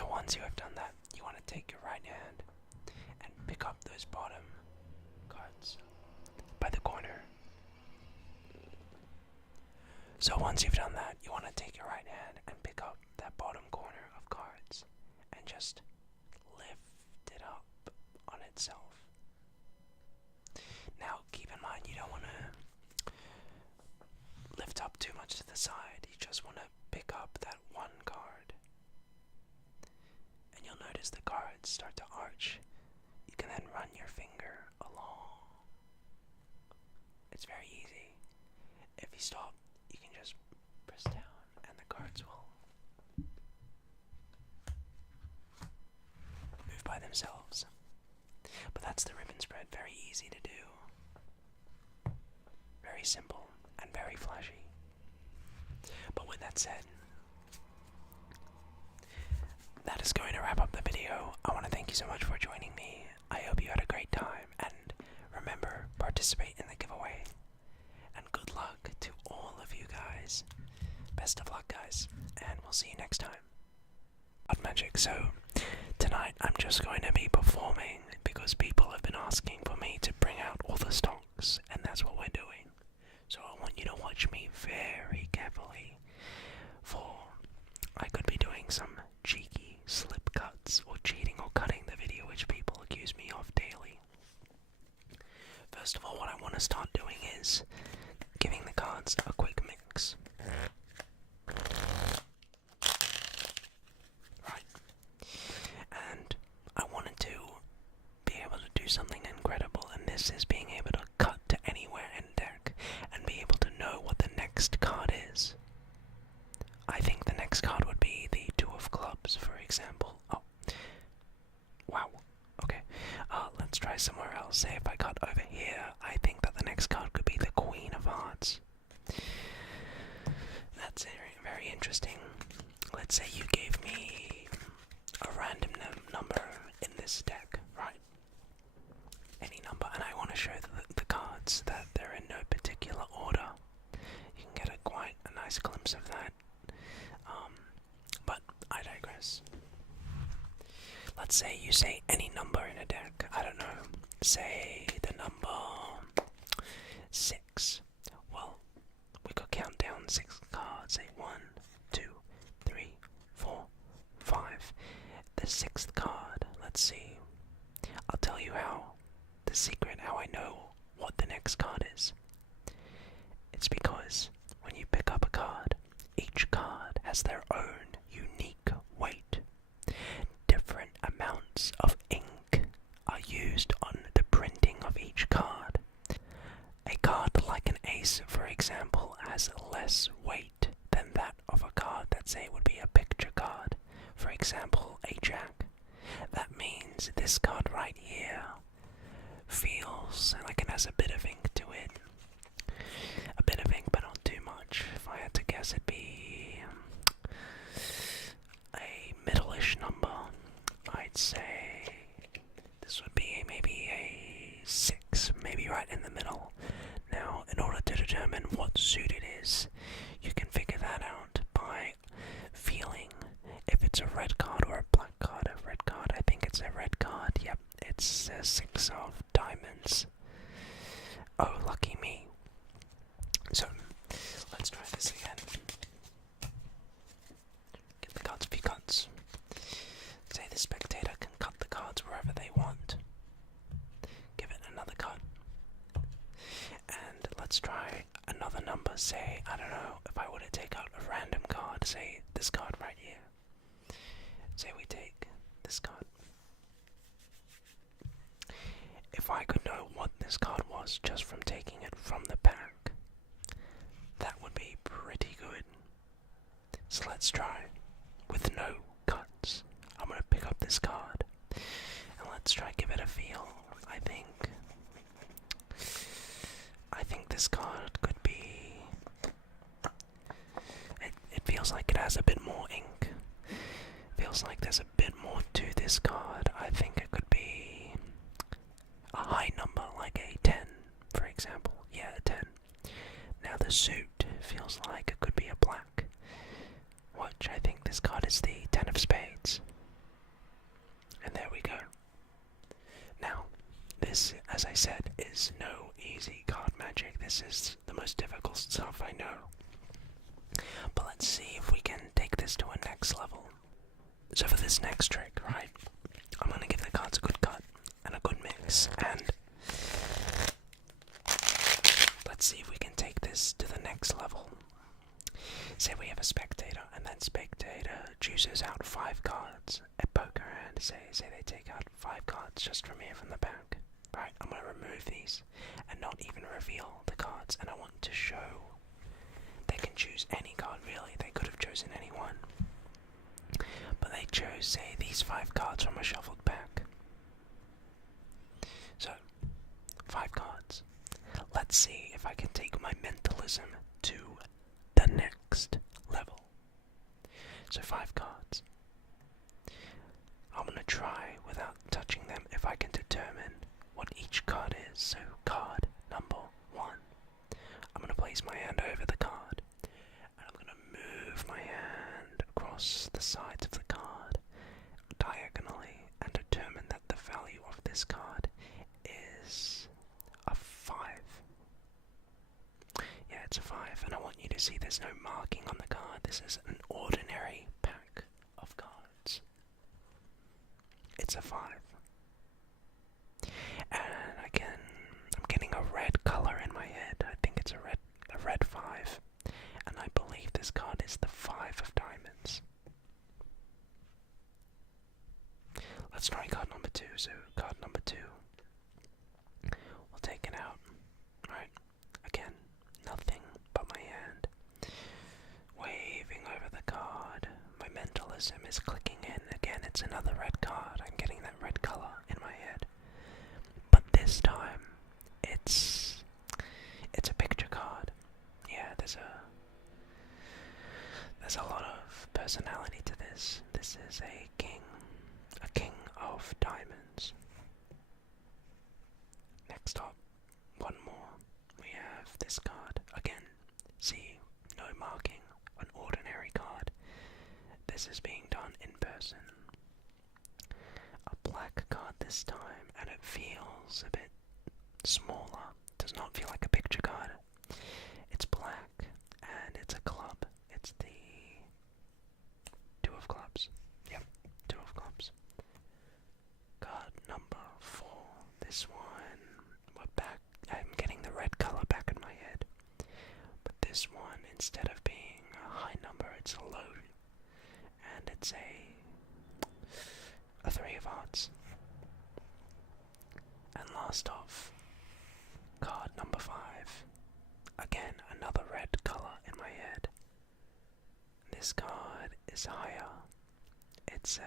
once you have done that, you want to take your right hand and pick up those bottom cards by the corner. So once you've done that, you want to take your right hand and pick up that bottom corner of cards and just lift it up on itself. Now, keep in mind, you don't want to lift up too much to the side. You just want to pick up that one card. And you'll notice the cards start to arch. You can then run your finger along. It's very easy. If you stop, you can just press down and the cards will move by themselves. But that's the ribbon spread. Very easy to do. Very simple and very flashy. But with that said, that is going to wrap up the video. I want to thank you so much for joining me. I hope you had a great time, and remember, participate in the giveaway. And good luck to all of you guys. Best of luck, guys, and we'll see you next time. Odd Magic. So tonight I'm just going to be performing because people have been asking for me to bring out all the stocks, and that's what we're doing. So I want you to watch me very carefully, for I could be doing some cheeky slip cuts or cheating or cutting the video, which people accuse me of daily. First of all, what I want to start doing is giving the cards a quick mix. Right. And I wanted to be able to do something incredible, and this is being able to cut to anywhere in deck and be able to know what the next card is. I think the next card would be the Two of Clubs, for example. Oh. Wow. Okay. Let's try somewhere else. Say if I cut over here, I think that the next card could be the Queen of Hearts. That's very interesting. Let's say you gave me a random number in this deck, right? Any number, and I want to show the cards that they're in no particular order. You can get quite a nice glimpse of that. But I digress. Let's say you say any number in a deck. I don't know. Say the number 6. Well, we could count down 6 cards. Say 1, 2, 3, 4, 5. The 6th card. Let's see. I'll tell you how. The secret, how I know what the next card is. It's because when you pick up a card, each card has their own unique weight. Different amounts of ink are used on the printing of each card. A card like an ace, for example, has less weight than that of a card that, say, would be a picture card. For example, a jack. That means this card right here feels like it has a bit of ink to it. A bit of ink, but not too much. If I had to guess, it'd be a middle-ish number. I'd say this would be maybe a 6, maybe right in the middle. Now, in order to determine what suit it is, you can figure that out by feeling if it's a red card or a black card. A red card, I think it's a red card. Yep, it's a 6 of diamonds. Oh, lucky me. So, let's try this again. Get the cards a few cuts. Say the spectator can cut the cards wherever they want. Give it another cut. And let's try another number. Say, I don't know, if I were to take out a random card, say this card right here. Say we take this card. If I could know what this card was just from taking it from the pack, that would be pretty good. So let's try with no cuts. I'm going to pick up this card and let's try give it a feel. I think this card could be... It feels like it has a bit more ink. Feels like there's a bit more to this card. I think it could be a high number, like a 10, for example. Yeah, a 10. Now the suit feels like it could be a black, which I think this card is the 10 of spades. And there we go. Now, this, as I said, is no easy card magic. This is the most difficult stuff I know. But let's see if we can take this to a next level. So for this next trick, right, I'm going to give the cards a good cut and a good mix, and let's see if we can take this to the next level. Say we have a spectator, and that spectator chooses out 5 cards. A poker hand, say they take out 5 cards just from here from the back. Right, I'm going to remove these and not even reveal the cards, and I want to show they can choose any card really. They could have chosen any one, but they chose, say, these 5 cards from a shuffled pack. So, 5 cards. Let's see if I can take my mentalism to the next level. So 5 cards. I'm going to try, without touching them, if I can determine what each card is. So card number 1. I'm going to place my hand over the card, and I'm going to move my hand across the sides of the card diagonally and determine that the value of this card is a 5. Yeah, it's a 5, and I want you to see there's no marking on the card. This is an ordinary pack of cards. It's a 5. And I'm getting a red color in my head. I think it's a red 5. And I believe this card is the 5 of diamonds. Let's try card number 2. So card number 2. We'll take it out. Right. Again, nothing but my hand. Waving over the card. My mentalism is clicking in. Again, it's another red card. I'm getting that red color in my head. But this time, it's a picture card. Yeah, there's a lot of personality to this. This is a king of diamonds. Next up, one more. We have this card. Again, see, no marking, an ordinary card. This is being done in person. A black card this time, and it feels a bit smaller. Does not feel like a picture card. It's black, and it's a club. It's the 2 of clubs. Yep, 2 of clubs. Card number 4. This one, we're back. I'm getting the instead of being a high number, it's a low, and it's a 3 of hearts. And last off, card number 5. Again, another red colour in my head. This card is higher. It's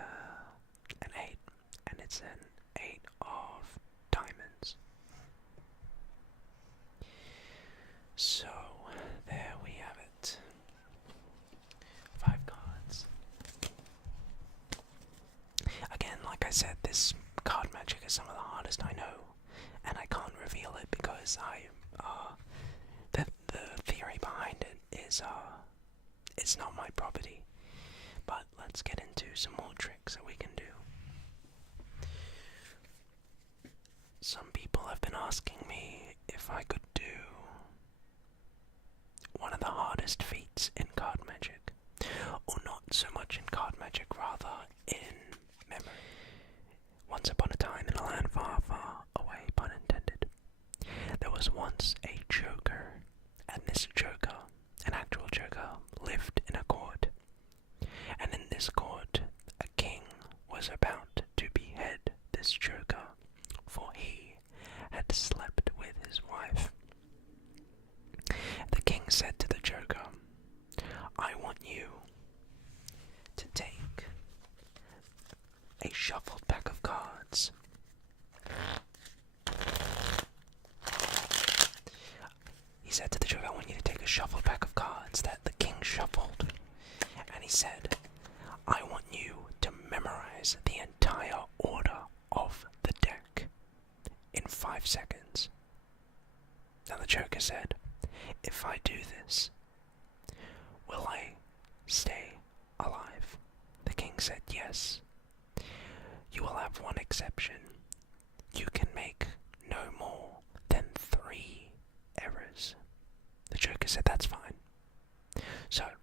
an 8, and it's an 8 of diamonds. So, there we have it. 5 cards. Again, like I said, this card magic is some of the hardest I know, and I can't reveal it because the theory behind it is it's not my property. But let's get into some more tricks that we can do. Some people have been asking me if I could do one of the hardest feats in card magic, or not so much in card magic, rather in memory. Once upon a time in a land far, far away, pun intended, there was once a joker, and this joker, an actual joker, lived in a court. And in this court, a king was about to behead this joker, for he had slept with his wife. The king said to the joker, "I want you to take a shuffled pack of cards." He said to the joker, "I want you to take a shuffled pack of cards." That the king shuffled, and he said, "I want you to memorize the entire order of the deck in 5 seconds. Now the joker said, "If I do this, will I stay alive?" The king said, "Yes. You will have one exception. You can make no more than 3 errors." The joker said, "That's fine." So,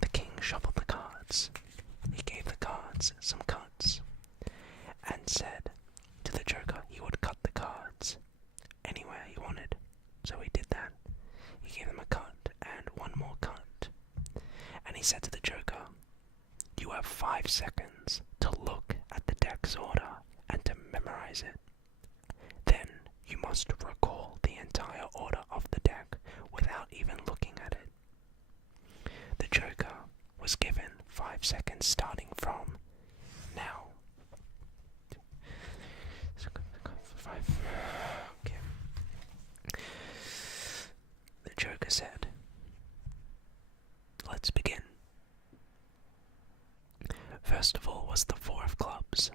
the king shuffled the cards. He gave the cards some cuts, and said to the joker he would cut the cards anywhere he wanted. So he did that. He gave him a cut and one more cut. And he said to the joker, "You have 5 seconds to look at the deck's order and to memorize it. Then you must recall the entire order of the deck without even looking at it." The joker was given 5 seconds starting from now. Okay. The joker said, "Let's begin." First of all was the 4 of clubs,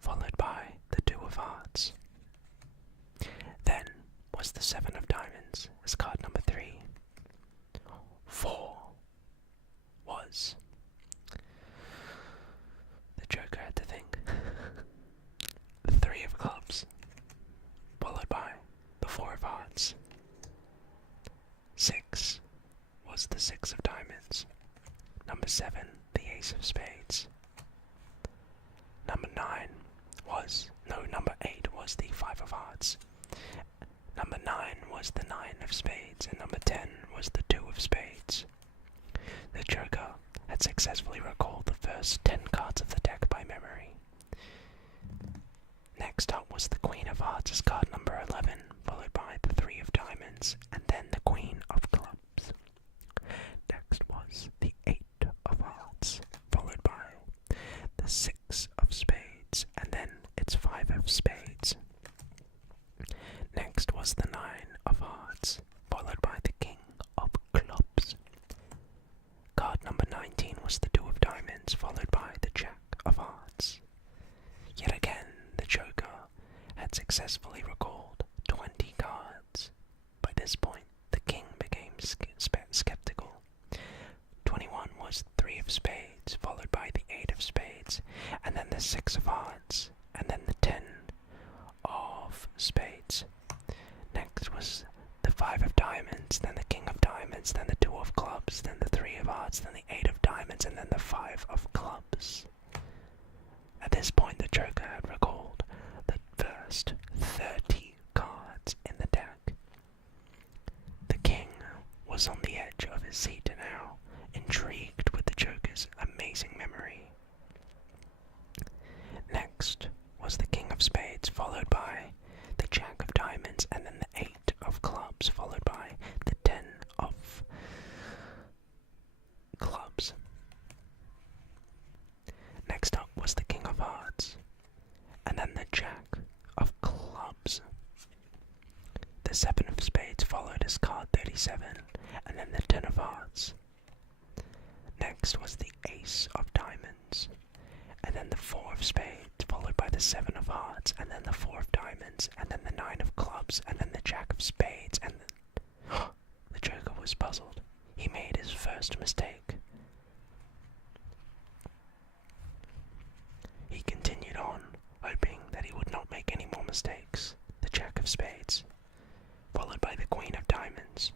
followed by the 2 of hearts. Then was the 7 of diamonds as card number 3. 4 was... The joker had to think. The 3 of clubs, followed by the 4 of hearts. 6 was the 6 of diamonds. Number 7, the ace of spades. Number 8 was the 5 of hearts. Number 9 was the 9 of spades, and number 10 was the 2 of spades. The joker had successfully recalled the first 10 cards of the deck by memory. Next up was the Queen of Hearts as card number 11, followed by the 3 of diamonds, and then the Queen of Clubs. Next was the 8 of Hearts, followed by the 6 of Spades, and then its 5 of Spades. Next was the 9 of Hearts, followed by the King of Clubs. Card number 19 was the 2 of Diamonds, followed by the Jack of Hearts. Yet again, the Joker had successfully recalled 20 cards. By this point, the King became skeptical. 21 was the 3 of Spades, followed by the 8 of Spades, and then the 6 of Hearts, and then the 10 of Spades. Next was the 5 of Diamonds, then the King of Diamonds, then the 2 of Clubs, then the 3 of Hearts, then the 8 of Diamonds, and then the 5 of Clubs. At this point, the Joker had recalled the first 30 cards in the deck. The King was was on the edge of his seat now, intrigued with the Joker's amazing memory. Next was the King of Spades, followed by the Jack of Diamonds, and then the 8 of Clubs, followed by the 10 of Clubs. Next up was the King of Hearts, and then the Jack of Clubs. The 7 of Spades followed as card 37, and then the 10 of Hearts. Next was the Ace of Diamonds, and then the 4 of Spades, followed by the 7 of Hearts, and then the 4 of Diamonds, and then the 9 of Clubs, and then the Jack of Spades, and the Joker was puzzled. He made his first mistake. He continued on, hoping that he would not make any more mistakes. The Jack of Spades, followed by the Queen of Diamonds.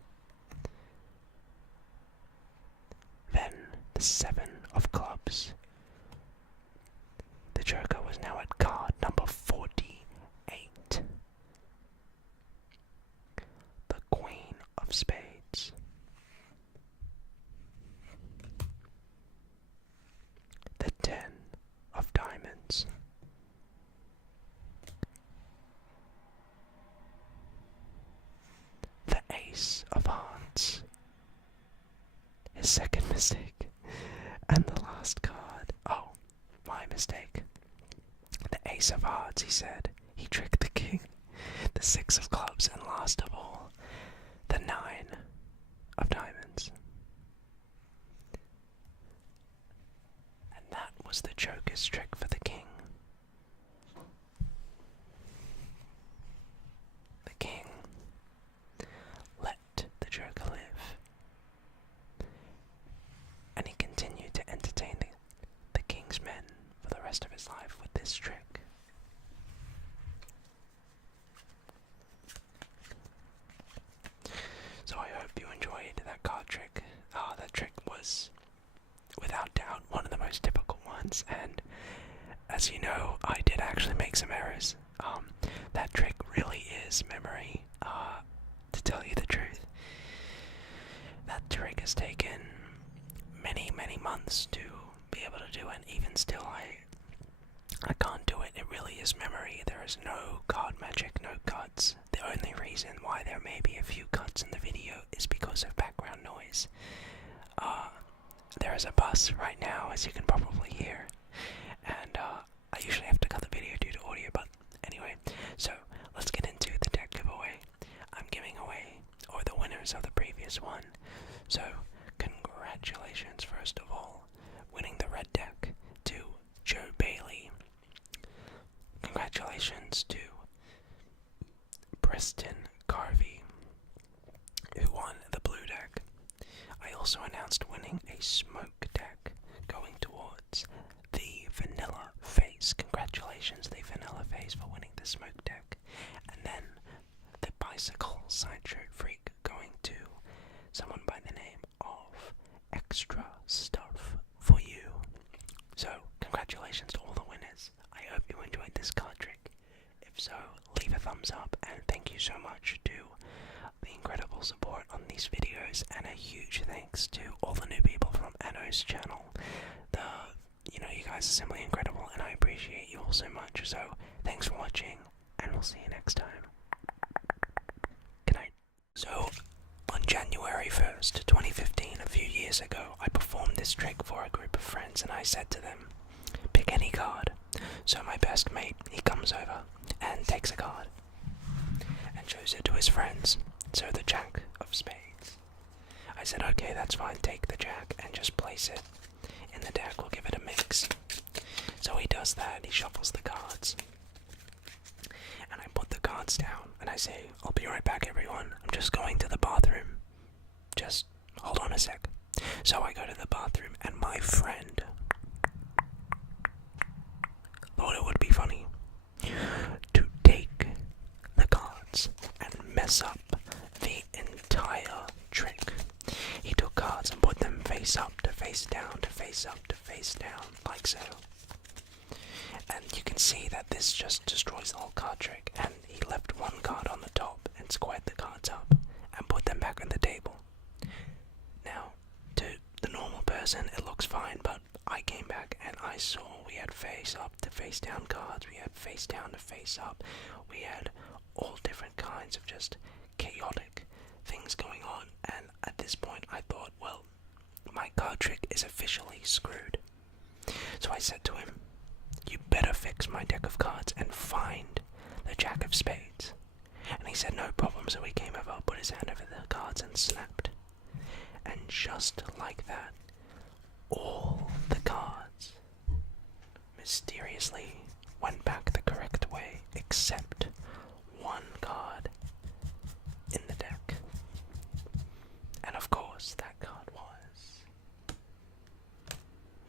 Then the 7 of Clubs. The Joker was now at card number 48. The Queen of Spades. The 10 of Diamonds. The Ace of Hearts. His second mistake. And the last card. Oh, my mistake. The Ace of Hearts, he said. He tricked the King. The 6 of Clubs, and last of all, the 9 of Diamonds. And that was the Joker's trick for the King. The King let the Joker live, and he continued to entertain the King's men for the rest of his life with this trick. So I hope you enjoyed that card trick. That trick was, without doubt, one of the most difficult ones, and as you know, I did actually make some errors. That trick really is memory, to tell you the truth. That trick has taken many months to be able to do, and even still I can't do it. It really is memory. There is no card magic, no cuts. The only reason why there may be a few cuts in the video is because of background noise. There is a bus right now, as you can probably hear, and I usually have to cut the video due to audio, but anyway, so let's get into the deck giveaway. I'm giving away, or the winners of the previous one, so congratulations first of all, winning the red deck to Joe Bailey. Congratulations to Preston Carvey, who won the blue deck. I also announced winning a smoke deck going towards the Vanilla Face. Congratulations, the Vanilla Face, for winning the smoke deck. And then the Bicycle Sideshow Freak going to someone by the name of Extra Stuff for You. So, congratulations to all the winners. I hope you enjoyed this card trick. If so, leave a thumbs up, and thank you so much to the incredible support on these videos, and a huge thanks to all the new people from Anno's channel. You guys are simply incredible, and I appreciate you all so much. So, thanks for watching, and we'll see you next time. Good night. So, on January 1st, 2015, a few years ago, I performed this trick for a group of friends, and I said to them, pick any card. So my best mate, he comes over and takes a card and shows it to his friends. So the Jack of Spades. I said, okay, that's fine, take the Jack and just place it in the deck, we'll give it a mix. So he does that, he shuffles the cards, and I put the cards down, and I say, I'll be right back everyone, I'm just going to the bathroom, just hold on a sec. So I go to the bathroom, and my friend thought it would be funny to take the cards and mess up the entire trick. He took cards and put them face up to face down to face up to face down, like so. And you can see that this just destroys the whole card trick, and he left one card on the top and squared the cards up and put them back on the table. face down cards, we had face down to face up, we had all different kinds of just chaotic things going on, and at this point I thought, well, my card trick is officially screwed. So I said to him, you better fix my deck of cards and find the Jack of Spades. And he said no problem, so he came over, put his hand over the cards and snapped. And just like that, all the cards mysteriously went back the correct way, except one card in the deck. And of course, that card was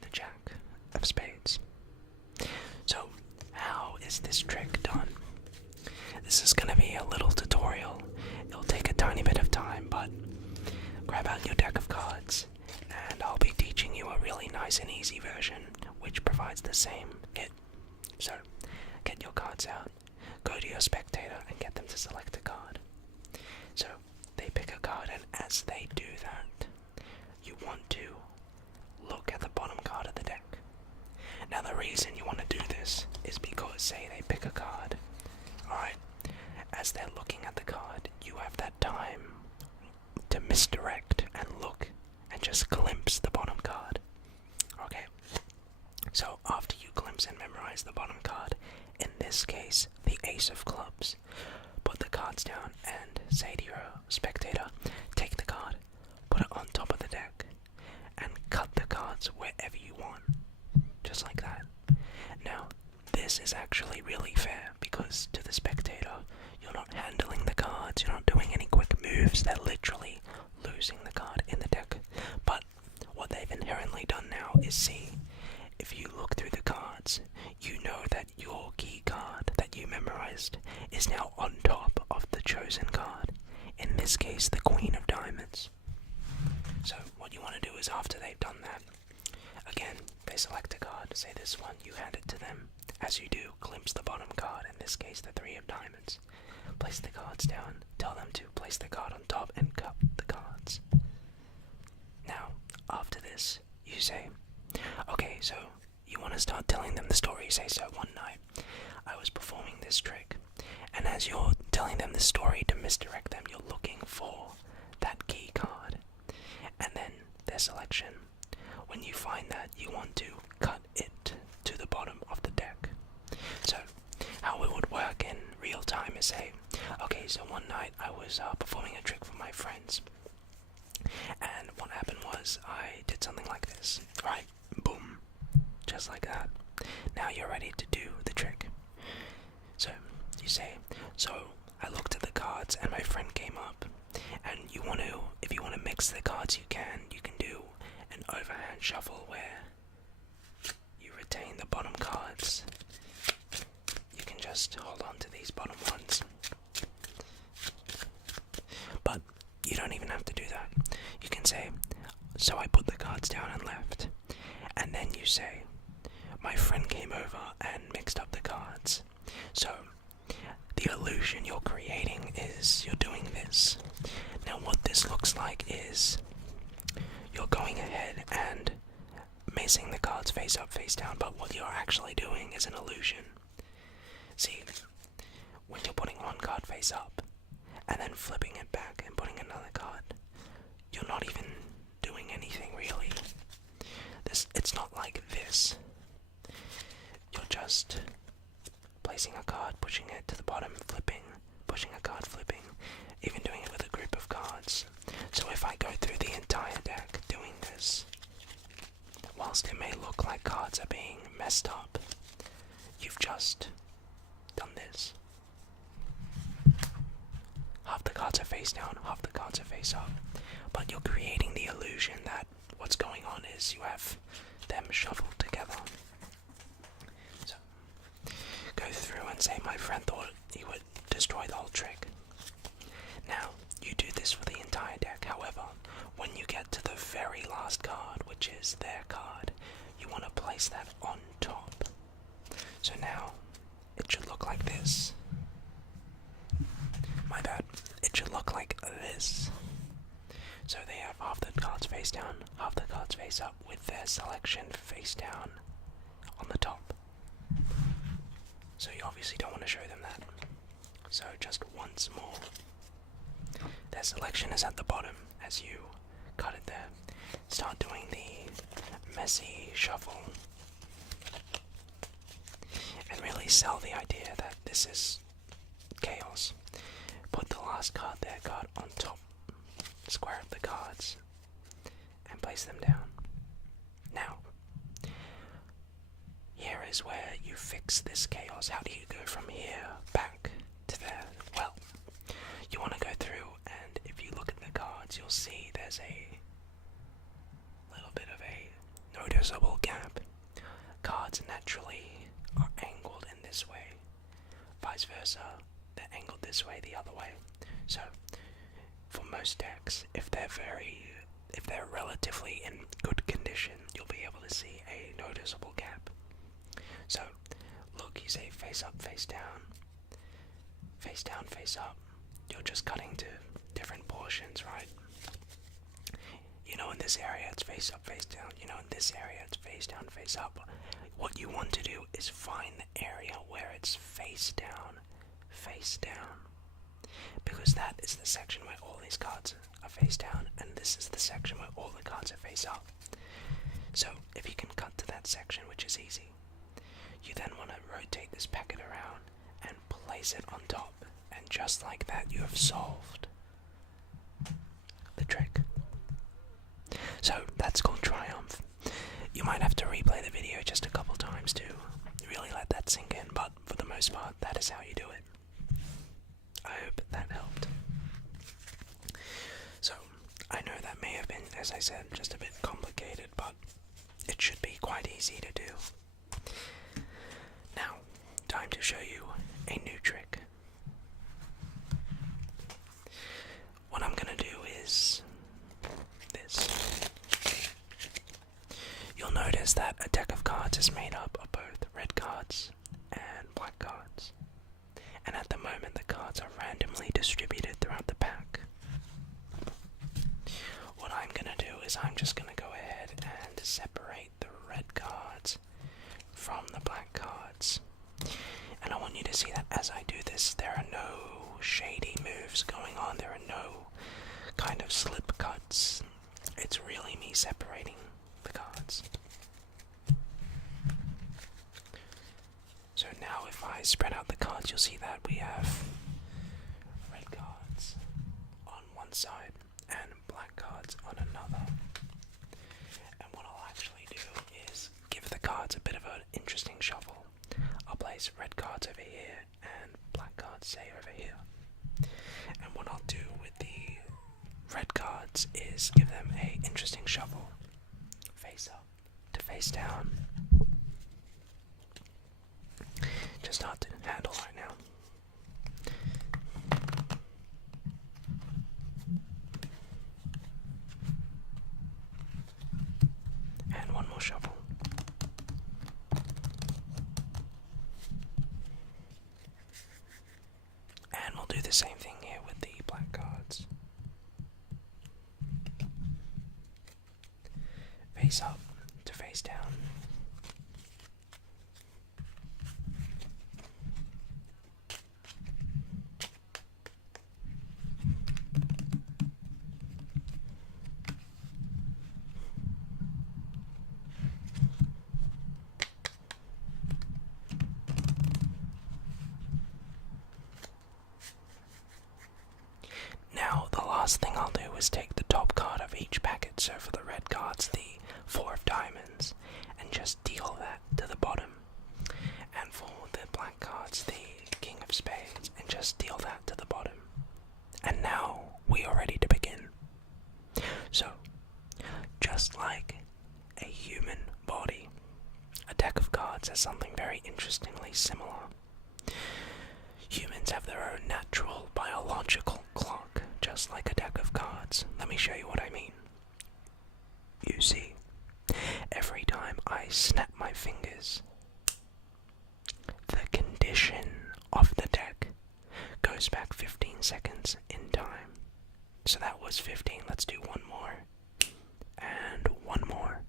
the Jack of Spades. So, how is this trick done? This is going to be a little tutorial. It'll take a tiny bit of time, but grab out your deck of cards, and I'll be teaching you a really nice and easy version, which provides the same hit. So, get your cards out, go to your spectator, and get them to select a card. So, they pick a card, and as they do that, you want to look at the bottom card of the deck. Now, the reason you want to do this is because, say they pick a card, alright, as they're looking at the card, you have that time to misdirect and look and just glimpse the bottom card. Okay, so after you glimpse and memorize the bottom card, in this case, the Ace of Clubs, put the cards down and say to your spectator, take the card, put it on top of the deck, and cut the cards wherever you want. Just like that. Now, this is actually really fair because to the spectator, you're not handling the cards, you're not doing any quick moves, they're literally losing the card in the deck. But what they've inherently done now is see, if you look through the cards, you know that your key card that you memorized is now on top of the chosen card. In this case, the Queen of Diamonds. So what you want to do is after they've done that, again, they select a card, say this one, you hand it to them. As you do, glimpse the bottom card, in this case the Three of Diamonds. Place the cards down, tell them to place the card on top and cut the cards. Now, after this, you say, okay, so you want to start telling them the story. You say, so one night, I was performing this trick, and as you're telling them the story to misdirect them, you're looking for that key card, and then their selection. When you find that, you want to cut it to the bottom of the deck. So, how it would work in real time is say, okay, so one night I was performing a trick for my friends, and what happened was I did something like this, right? Boom. Just like that. Now you're ready to do the trick. So, you say, so I looked at the cards and my friend came up, and you want to, if you want to mix the cards you can do an overhand shuffle where you retain the bottom cards. You can just hold on to these bottom ones. But you don't even have to do that. You can say, so I put the cards down and left. And then you say, my friend came over and mixed up the cards. So the illusion you're creating is you're doing this. Now what this looks like is you're going ahead and mixing the cards face up, face down, but what you're actually doing is an illusion. See, when you're putting one card face up and then flipping it back and putting another card, you're not even doing anything really. It's not like this. You're just placing a card, pushing it to the bottom, flipping, pushing a card, flipping, even doing it with a group of cards. So if I go through the entire deck doing this, whilst it may look like cards are being messed up, you've just done this. Half the cards are face down, half the cards are face up, but you're creating the illusion that what's going on is you have them shuffled together. So, go through and say my friend thought he would destroy the whole trick. Now, you do this for the entire deck, however, when you get to the very last card, which is their card, you want to place that on top. So now, it should look like this. My bad. It should look like this. So they have half the cards face down, half the cards face up, with their selection face down on the top. So you obviously don't want to show them that. So just once more. Their selection is at the bottom as you cut it there. Start doing the messy shuffle. And really sell the idea that this is chaos. Put the last card there, card on top. Square up the cards. And place them down. Now, here is where you fix this chaos. How do you go from here back to there? Well, you want to go through, and if you look at the cards, you'll see there's a little bit of a noticeable gap. Cards naturally are angled in this way. Vice versa, they're angled this way the other way. So, for most decks, if they're relatively in good condition, you'll be able to see a noticeable gap. So, look, you say face up, face down, face down, face up. You're just cutting to different portions, right? You know, in this area it's face up, face down. You know, in this area it's face down, face up. What you want to do is find the area where it's face down, because that is the section where all these cards are face down, and this is the section where all the cards are face up. So, if you can cut to that section, which is easy, you then want to rotate this packet around and place it on top, and just like that you have solved the trick. So that's called Triumph. You might have to replay the video just a couple times to really let that sink in, but for the most part, that is how you do it. I hope that helped. So, I know that may have been, as I said, just a bit complicated, but it should be quite easy to do. Now, time to show you a new trick. What I'm gonna do is this. You'll notice that a deck of cards is made up of both red cards and black cards. And at the moment the cards are randomly distributed throughout the pack. What I'm gonna do is I'm just gonna go ahead and separate the red cards from the black cards. And I want you to see that as I do this, there are no shady moves going on, there are no kind of slip cuts. It's really me separating the cards. So now if I spread out the cards, you'll see that we have red cards on one side and black cards on another. And what I'll actually do is give the cards a bit of an interesting shuffle. I'll place red cards over here and black cards, say, over here. And what I'll do with the red cards is give them a interesting shuffle. Face up to face down. Just hard to handle right now. And one more shuffle. And we'll do the same thing here with the black cards. Face up to face down. Now, the last thing I'll do is take the top card of each packet, so for the red cards, the 4 of diamonds, and just deal that to the bottom. And for the black cards, the king of spades, and just deal that to the bottom. And now, we are ready to begin. So, just like a human body, a deck of cards has something very interestingly similar. Humans have their own natural biological clock, just like a deck of cards. Let me show you what I mean. You see, every time I snap my fingers, the condition of the deck goes back 15 seconds in time. So that was 15. Let's do one more. And one more.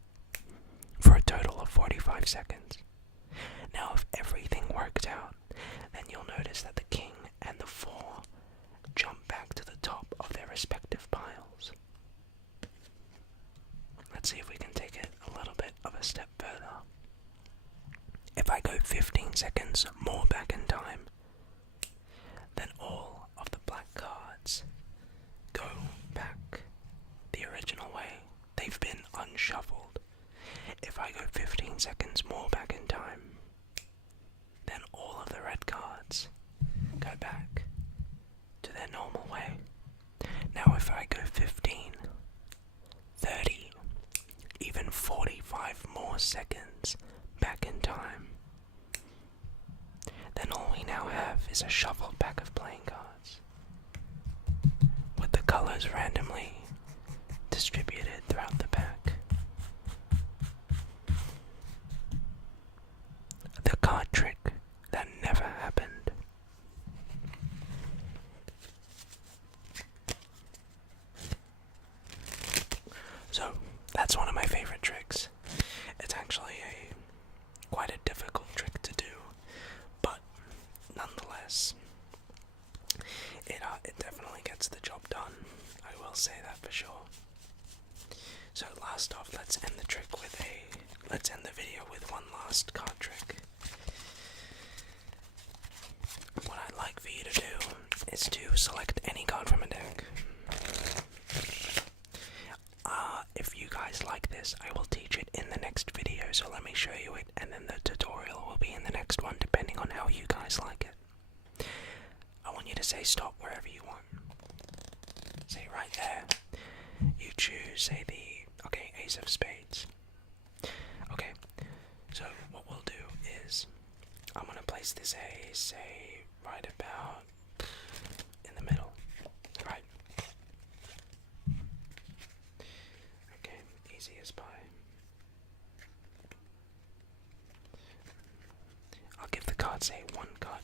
For a total of 45 seconds. Now if everything worked out, then you'll notice that the king and the 4 jump back to the top of their respective piles. Let's see if we can take it a little bit of a step further. If I go 15 seconds more back in time, then all of the black cards go back the original way. They've been unshuffled. If I go 15 seconds more back in time, then all of the red cards go back to their normal way. Now if I go 15, 30, even 45 more seconds back in time, then all we now have is a shuffled pack of playing cards, with the colors randomly distributed throughout the pack. The card trick that never happened. So, that's one of my favorite tricks. It's actually quite a difficult trick to do, but nonetheless, it definitely gets the job done. I will say that for sure. So last off, let's end the video with one last card trick. What I'd like for you to do is to select any card from a deck. If you guys like this, I will teach it in the next video, so let me show you it, and then the tutorial will be in the next one, depending on how you guys like it. I want you to say stop wherever you want. Say right there. You choose, say okay, Ace of Spades. Okay, so what we'll do is, I'm going to place this ace, say, right about in the middle. Right. Okay, easy as pie. I'll give the cards a 1 cut.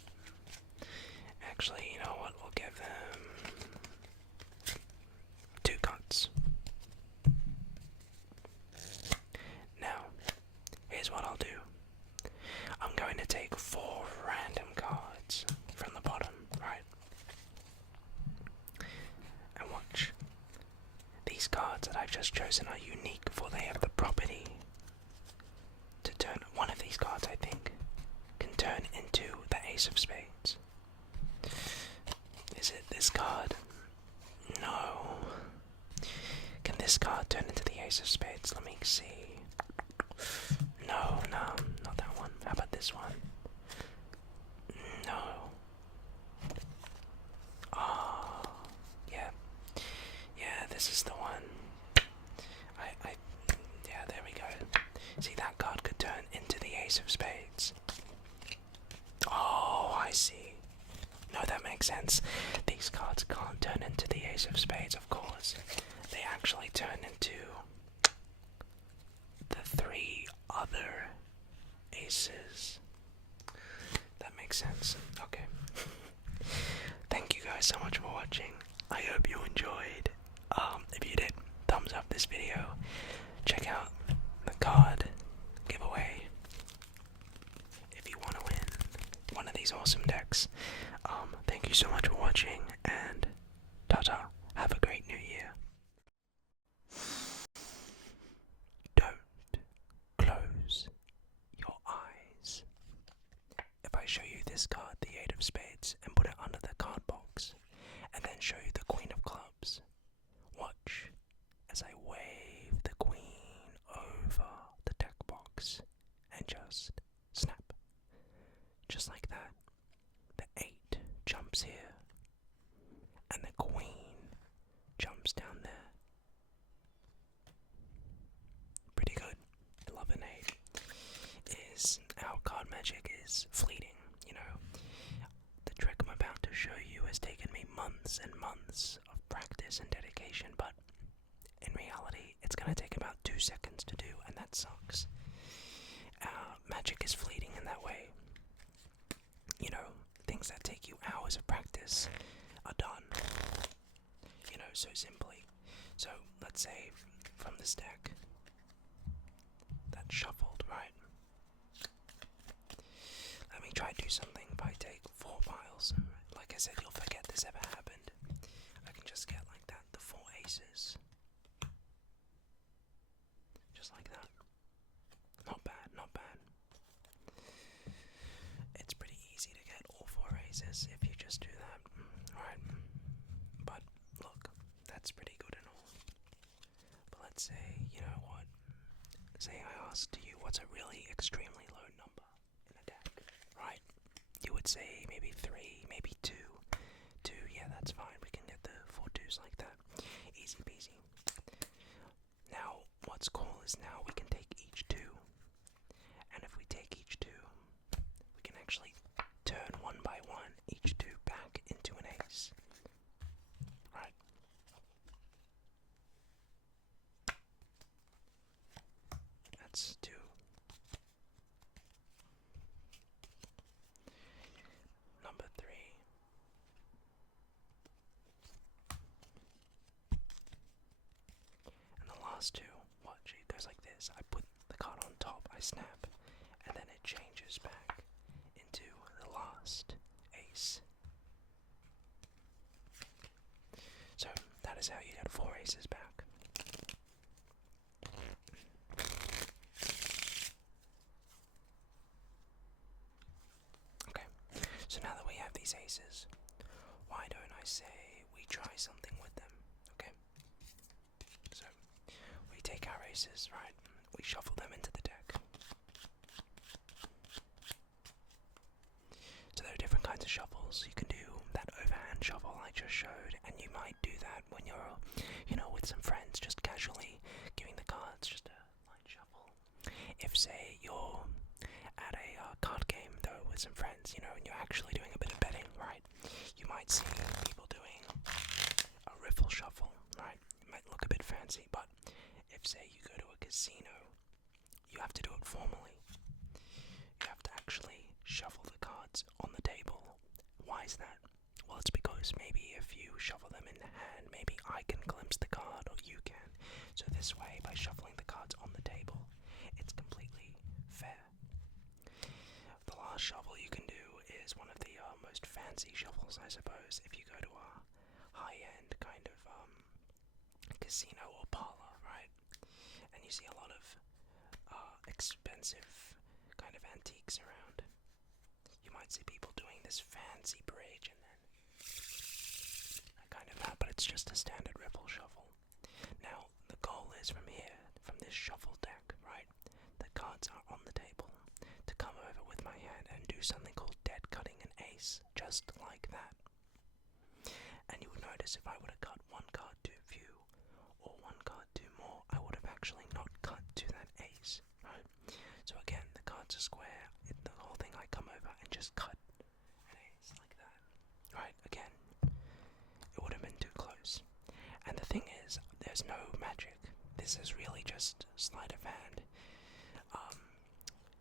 Actually, you know what, we'll give them 2 cuts. Now, here's what I'll do. I'm going to take 4 random cards from the bottom, right? And watch. These cards that I've just chosen are unique, for they have the property to turn. One of these cards, I think, can turn into the Ace of Spades. Is it this card? No. Can this card turn into the Ace of Spades? Let me see. No, not that one. How about this one? No. Oh, yeah. Yeah, this is the one. Yeah, there we go. See, that card could turn into the Ace of Spades. Oh, I see. No, that makes sense. These cards can't turn into the Ace of Spades, of course. They actually turn into the 3 other aces. That makes sense. Okay. Thank you guys so much for watching. I hope you enjoyed. If you did, thumbs up this video. Check out the card giveaway if you want to win one of these awesome decks. Thank you so much for watching, and ta-ta. Have a great new year. Don't close your eyes. If I show you this card, the 8 of Spades, and put it under the card box, and then show you the Queen of Clubs, watch as I wave the Queen over the deck box, and just snap. Just like that. The 8 jumps here, and the Queen jumps down there. Pretty good. 11-8 is how card magic is fleeting, you know. The trick I'm about to show you has taken me months and months of practice and dedication, but in reality, it's going to take about 2 seconds to do, and that sucks. Magic is fleeting in that way. You know, things that take you hours of practice are done, you know, so simply. So, let's say from this deck, that's shuffled, right? me try to do something. If I take 4 piles, like I said, you'll forget this ever happened. I can just get like that, the 4 aces. Just like that. Not bad, not bad. It's pretty easy to get all 4 aces if you just do that. Right. But look, that's pretty good and all. But let's say, you know what? Say I asked you what's a really extremely low number in a deck, right? You would say maybe 3, maybe 2. 2, yeah, that's fine. We can get the 4 2s like that. Easy peasy. Now, what's cool is now we can take each 2. And if we take each 2, we can actually turn one by one each 2 back into an ace. Right. That's 2. Number 3. And the last 2, watch, it goes like this. I put the card on top, I snap, and then it changes back into the last ace. So that is how you get 4 aces back. Okay, so now that we have these aces, why don't I say we try something with them, okay? So, we take our aces, right? We shuffle them into the deck. So there are different kinds of shuffles. You can do that overhand shuffle I just showed, and you might do that when you're, you know, with some friends, just casually giving the cards just a light shuffle. If, say, you're at a card game, though, with some friends, you know, and you're actually doing a bit of betting, right? You might see people doing a riffle shuffle, right? It might look a bit fancy, but if, say, you go to a casino, you have to do it formally. You have to actually shuffle the cards on the table. Why is that? Well, it's because maybe if you shuffle them in the hand, maybe I can glimpse the card or you can. So this way, by shuffling the cards on the table, it's completely fair. The last shuffle you can do is one of the most fancy shuffles, I suppose, if you go to a high-end kind of casino or parlor, right? And you see a lot of expensive kind of antiques around. You might see people doing this fancy bridge and then that kind of that, but it's just a standard riffle shuffle. Now, the goal is from here, from this shuffle deck, right? The cards are on the table to come over with my hand and do something called dead cutting an ace, just like that. And you would notice if I would have cut one card too few or one card too more, I would have actually not cut to that ace, right? So again, the cards are square, the whole thing I come over and just cut an ace like that. Right, again, it would have been too close. And the thing is, there's no magic. This is really just sleight of hand.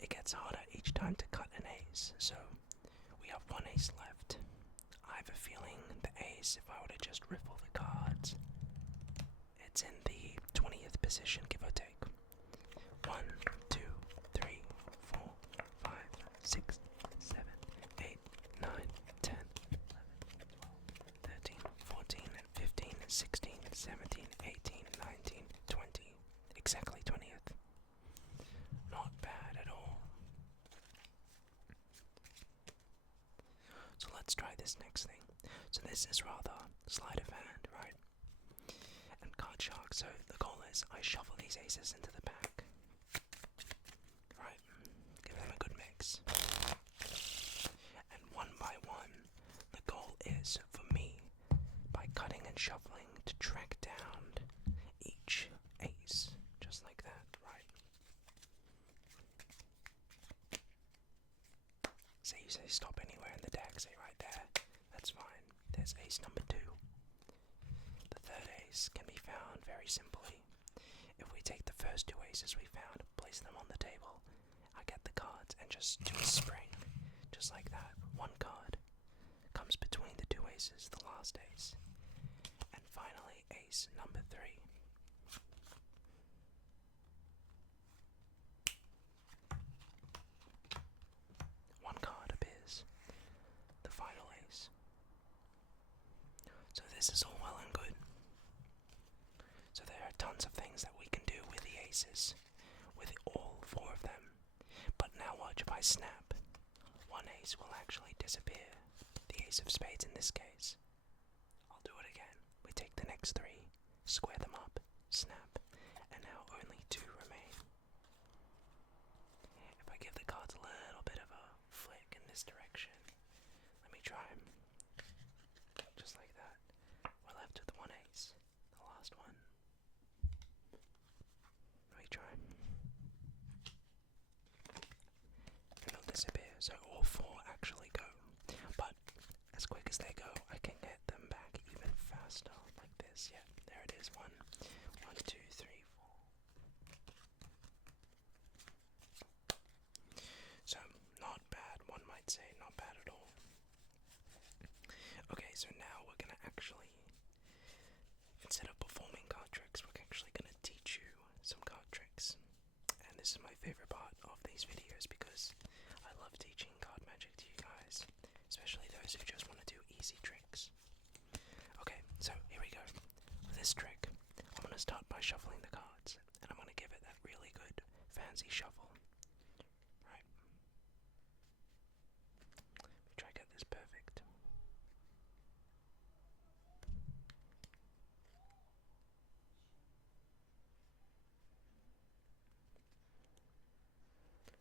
It gets harder each time to cut an ace, so we have 1 ace left. I have a feeling the ace, if I were to just riffle the cards, it's in the 20th position, give or take. 1, 2, 3, 4, 5, 6, 7, 8, 9, 10, 11, 12, 13, 14, 15, 16, 17, 18, 19, 20. Exactly 20th. Not bad at all. So let's try this next thing. So this is rather sleight of hand, right? And card shark. So the goal is I shuffle these aces into the pack. Right? Give them a good mix. And one by one, the goal is for me, by cutting and shuffling, to track down each ace. Just like that, right? Say you say stop anywhere in the deck, say right there. That's fine. There's ace number 2. The third ace can be found very simply. If we take the first 2 aces we found, place them on the table, I get the cards and just do a spring. Just like that. One card comes between the 2 aces, the last ace. And finally, ace number 3. One card appears this is all well and good. So there are tons of things that we can do with the aces, with all four of them. But now watch, if I snap, one ace will actually disappear. The ace of spades in this case. I'll do it again. We take the next three, square them up, snap, and now only two remain. If I give the cards a little bit of a flick in this direction, let me try. Just like that. We're left with one ace. The last one. Let me try. It'll disappear, so all four actually go. But as quick as they go, I can get them back even faster, like this. Yeah, there it is. One, two, three, four. So, not bad, one might say, not bad at all. Okay, so now we're gonna actually, instead of performing card tricks, we're actually gonna teach you some card tricks. And this is my favorite part of these videos because I love teaching card magic to you guys, especially those who just want to do easy tricks. Okay, so here we go. For this trick, I'm gonna start by shuffling the cards, and I'm gonna give it that really good, fancy shuffle. Right. Let me try to get this perfect.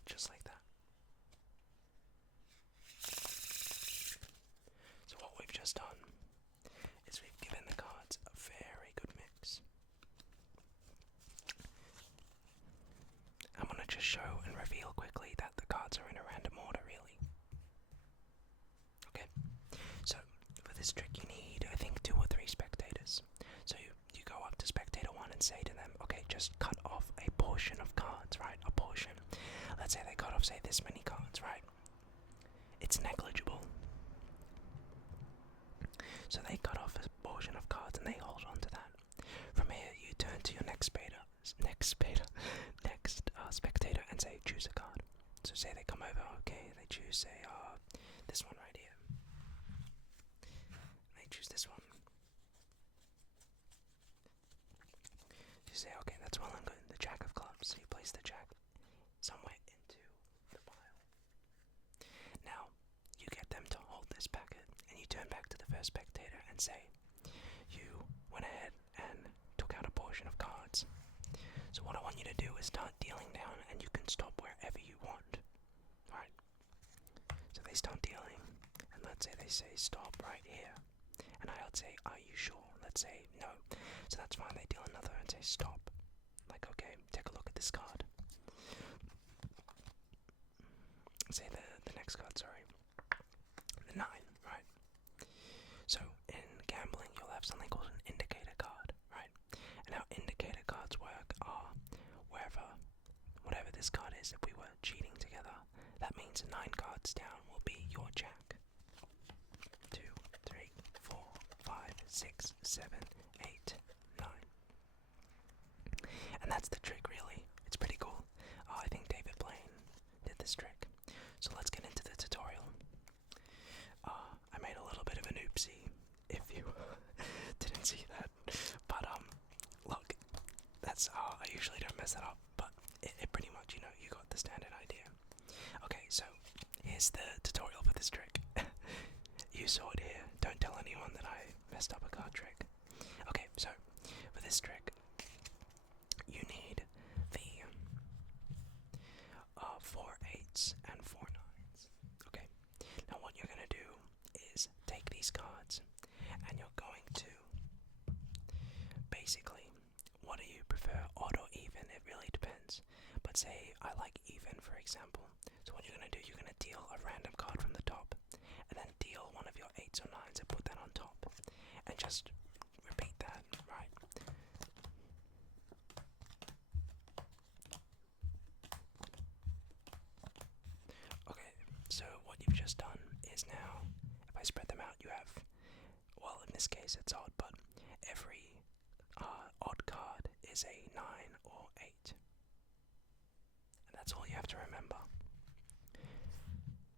Just like that. So what we've just done is we've given the cards a very good mix. I'm gonna just show and reveal quickly that the cards are in a random order, really. Okay, so for this trick you need, I think, 2 or 3 spectators. So you go up to spectator 1 and say to them, okay, just cut off a portion of cards, right? A portion. Let's say they cut off, say, this many cards, right? It's negligible. So they cut off a portion of cards and they hold on to that. From here, you turn to your next spectator and say, choose a card. So say they come over, okay, they choose, say, this one right here. They choose this one. You say, okay, that's well and good. The Jack of Clubs. So you place the Jack somewhere into the pile. Now, you get them to hold this packet, and you turn back to the first spectator and say, you went ahead and took out a portion of cards. So what I want you to do is start dealing down, and you can stop wherever you want. Alright? So they start dealing, and let's say they say stop right here. And I would say, are you sure? Let's say no. So that's fine, they deal another and say stop. Like, okay, take a look at this card. Say the next card, sorry. The 9, right? So in gambling, you'll have something called an indicator card, right? And how indicator cards work are whatever this card is, if we were cheating together, that means 9 cards down will be your Jack. 2, 3, 4, 5, 6, 7, 8, 9. And that's the trick, really. It's pretty cool. I think David Blaine did this trick. So let's get into the tutorial. I made a little bit of an oopsie, if you didn't see that. But look, that's I usually don't mess that up, but it pretty much, you got the standard idea. Okay, so here's the tutorial for this trick. You saw it here. Don't tell anyone that I messed up a card trick. Okay, so for this trick, you need the 4 8s and 4 9s. Okay, now what you're going to do is take these cards and you're going to basically, what do you prefer, odd or even? It really depends. But say I like even, for example. So what you're going to do, you're going to deal a random card from the top and then deal one of your 8s or 9s and put that on top. And just repeat that, right? Okay, so what you've just done is now, if I spread them out, you have, well, in this case it's odd, but every odd card is a 9 or 8. And that's all you have to remember.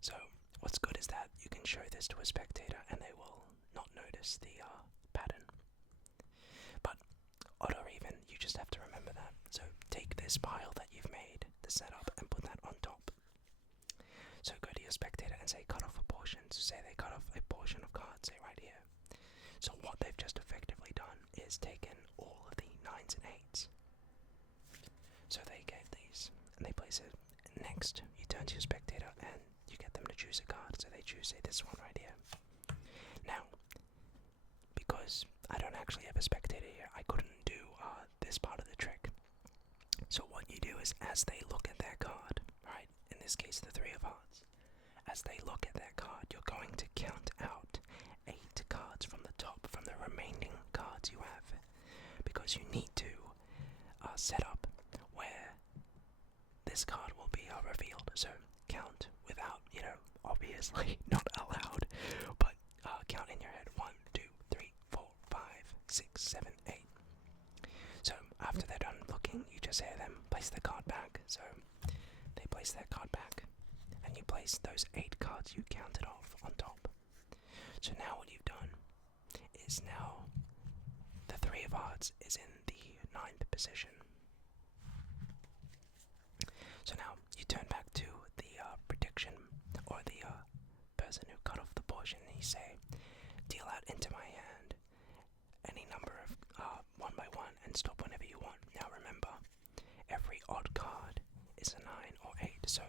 So, what's good is that you can show this to a spectator and they will not notice the pattern. this pile that you've made, the setup, and put that on top. So go to your spectator and say cut off a portion. So say they cut off a portion of cards, say right here. So what they've just effectively done is taken all of the 9s and 8s. So they get these, and they place it next. You turn to your spectator and you get them to choose a card. So they choose, say, this one right here. Now, because I don't actually have a spectator here, I couldn't do this part of the trick. So what you do is, as they look at their card, right, in this case the 3 of hearts, as they look at their card, you're going to count out 8 cards from the top, from the remaining cards you have, because you need to set up where this card will be revealed. So count without, obviously not allowed, but count in your head. 1, 2, 3, 4, 5, 6, 7, 8. So after they're done looking, you just hear them place the card back. So they place their card back, and you place those 8 cards you counted off on top. So now what you've done is now the 3 of hearts is in the 9th position. So now you turn back to the prediction, or the person who cut off the portion, and you say, deal out into my hand any number of 1 by 1 and stop whenever you want. Now remember, every odd card is a 9 or 8, so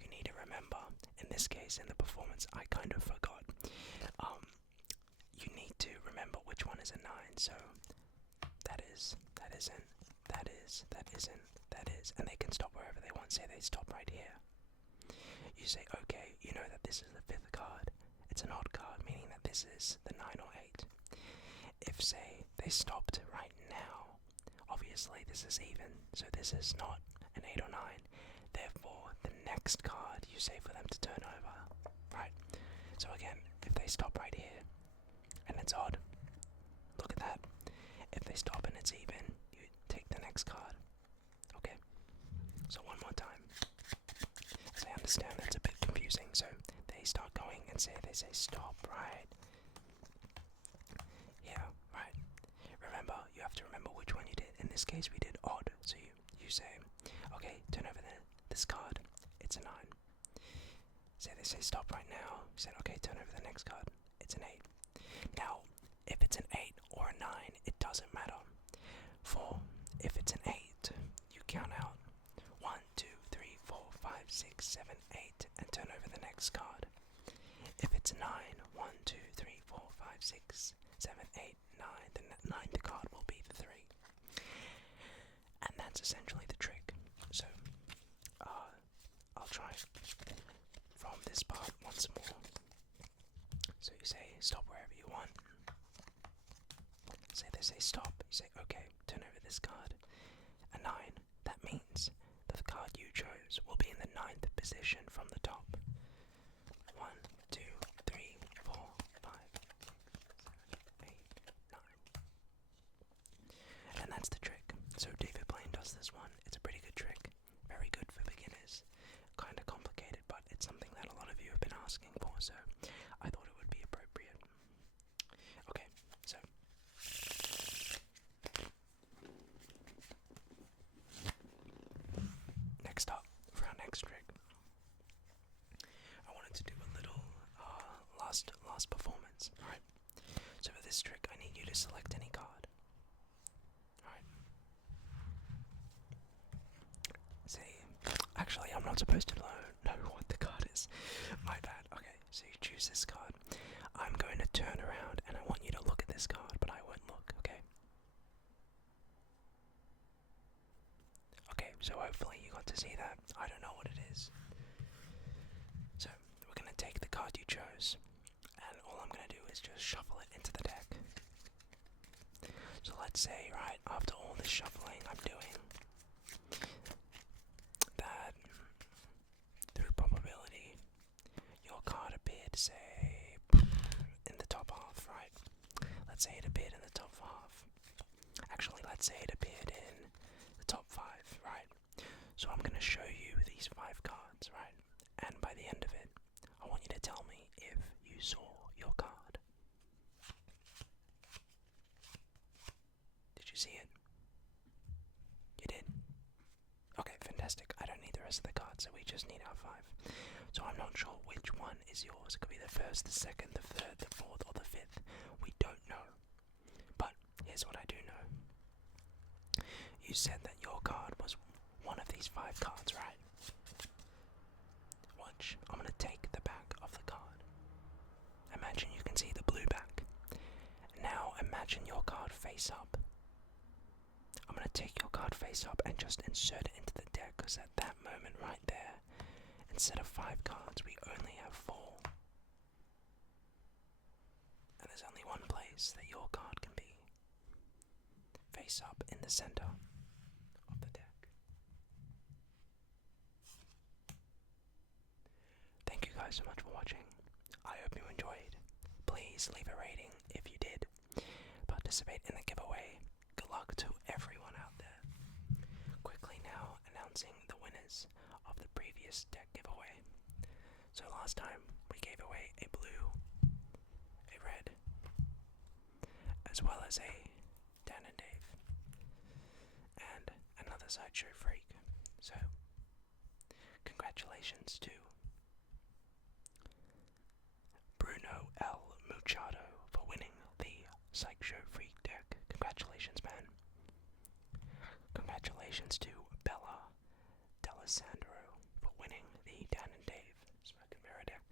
you need to remember, in this case, in the performance, I kind of forgot. You need to remember which one is a 9, so that is, that isn't, that is, that isn't, that is, and they can stop wherever they want. Say they stop right here. You say, okay, you know that this is the 5th card. It's an odd card, meaning that this is the 9 or 8. If, say, they stopped right now, obviously this is even, so this is not an 8 or 9. Therefore, the next card you say for them to turn over, right? So again, if they stop right here, and it's odd, look at that. If they stop and it's even, you take the next card. Okay? So one more time. As I understand that's a bit confusing, so they start going and they say stop, right? Yeah, right. Remember, you have to remember which one you did. In this case, we did odd, so you say, okay, turn over this card, it's a 9. Say they say stop right now, you said, okay, turn over the next card, it's an 8. Now, if it's an 8 or a 9, it doesn't matter. For if it's an 8, you count out 1, 2, 3, 4, 5, 6, 7, 8, and turn over the next card. If it's 9, 1, 2, 3, 4, 5, 6, 7, 8, 9, then that 9th card will be the 3. And that's essentially the trick. So, I'll try from this part once more. So you say stop wherever you want. Say they say stop, you say okay, turn over this card. A 9, that means that the card you chose will be in the 9th position from the top. 1, 2, 3, 4, 5, 7, 8, 9. And that's the trick. So David Blaine does this one. It's a pretty good trick. Very good for beginners. Kinda complicated, but it's something that a lot of you have been asking for, so I thought it would be appropriate. Okay, so next up, for our next trick, I wanted to do a little last performance. Alright, so for this trick I need you to select any card. Alright. Say, actually I'm not supposed to know what the card is. My bad. Okay, so you choose this card. I'm going to turn around and I want you to look at this card, but I won't look, okay? Okay, so hopefully you got to see that. I don't know what it is. So, we're going to take the card you chose, and all I'm going to do is just shuffle it into the deck. So let's say, right, after all this shuffling I'm doing, that through probability, your card appeared, say, in the top half, right? Let's say it appeared in the top half. Actually, let's say it appeared in the top 5, right? So I'm going to show you these 5 cards, right? And by the end of it, I want you to tell me if you saw your card. Did you see it? You did? rest of the cards, so we just need our 5. So I'm not sure which one is yours. It could be the first, the second, the third, the fourth, or the fifth. We don't know. But here's what I do know. You said that your card was one of these 5 cards, right? Watch. I'm going to take the back of the card. Imagine you can see the blue back. Now imagine your card face up. I'm going to take your card face up and just insert it into the deck, because at that moment right there, instead of 5 cards, we only have 4. And there's only one place that your card can be. Face up in the center of the deck. Thank you guys so much for watching. I hope you enjoyed. Please leave a rating if you did. Participate in the giveaway. Good luck to everyone out there. Quickly now announcing the winners of the previous deck giveaway. So last time we gave away a blue, a red, as well as a Dan and Dave, and another Sideshow Freak. So congratulations to Bruno L. Muchado for winning the Sideshow Freak deck. Congratulations, man. Congratulations to Bella D'Alessandro for winning the Dan and Dave Smoke and Mirror deck.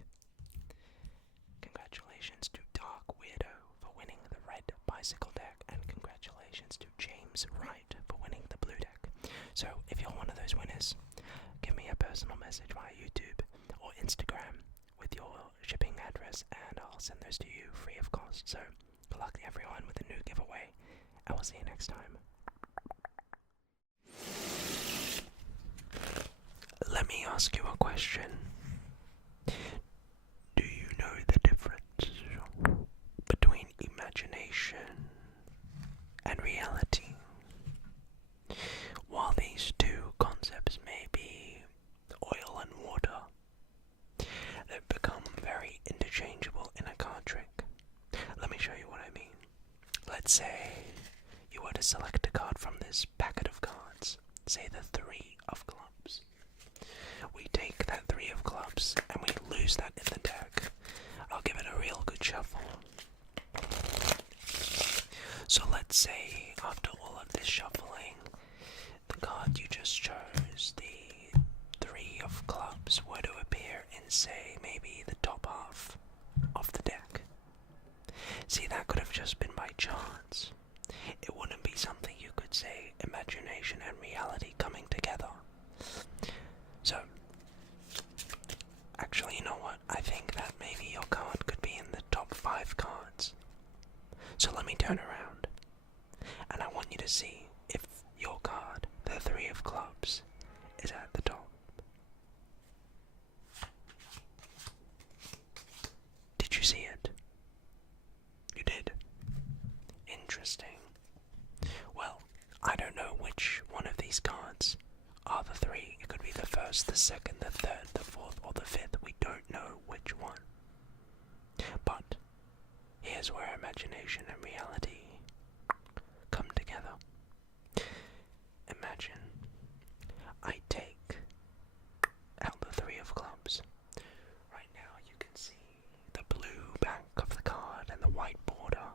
Congratulations to Dark Weirdo for winning the red bicycle deck, and congratulations to James Wright for winning the blue deck. So if you're one of those winners, give me a personal message via YouTube or Instagram with your shipping address, and I'll send those to you free of cost. So good luck to everyone with the new giveaway, and we'll see you next time. Let me ask you a question. Do you know the difference between imagination and reality? While these two concepts may be oil and water, they've become very interchangeable in a card trick. Let me show you what I mean. Let's say you were to select a card from this packet of cards, say the 3 of clubs. We take that 3 of clubs and we lose that in the deck. I'll give it a real good shuffle. So let's say after all of this shuffling, the card you just chose, the 3 of clubs, were to appear in, say, maybe the top half of the deck. See, that could have just been by chance. It wouldn't be something you could say imagination and reality coming together. So, actually, you know what? I think that maybe your card could be in the top 5 cards. So let me turn around, and I want you to see if your card, the 3 of clubs, is at the top. Did you see it? You did? Interesting. Well, I don't know which one of these cards are the 3. It could be the first, the second, the third, the fourth, or the fifth. We don't know which one. But here's where imagination and reality come together. Imagine I take out the 3 of clubs. Right now you can see the blue back of the card and the white border.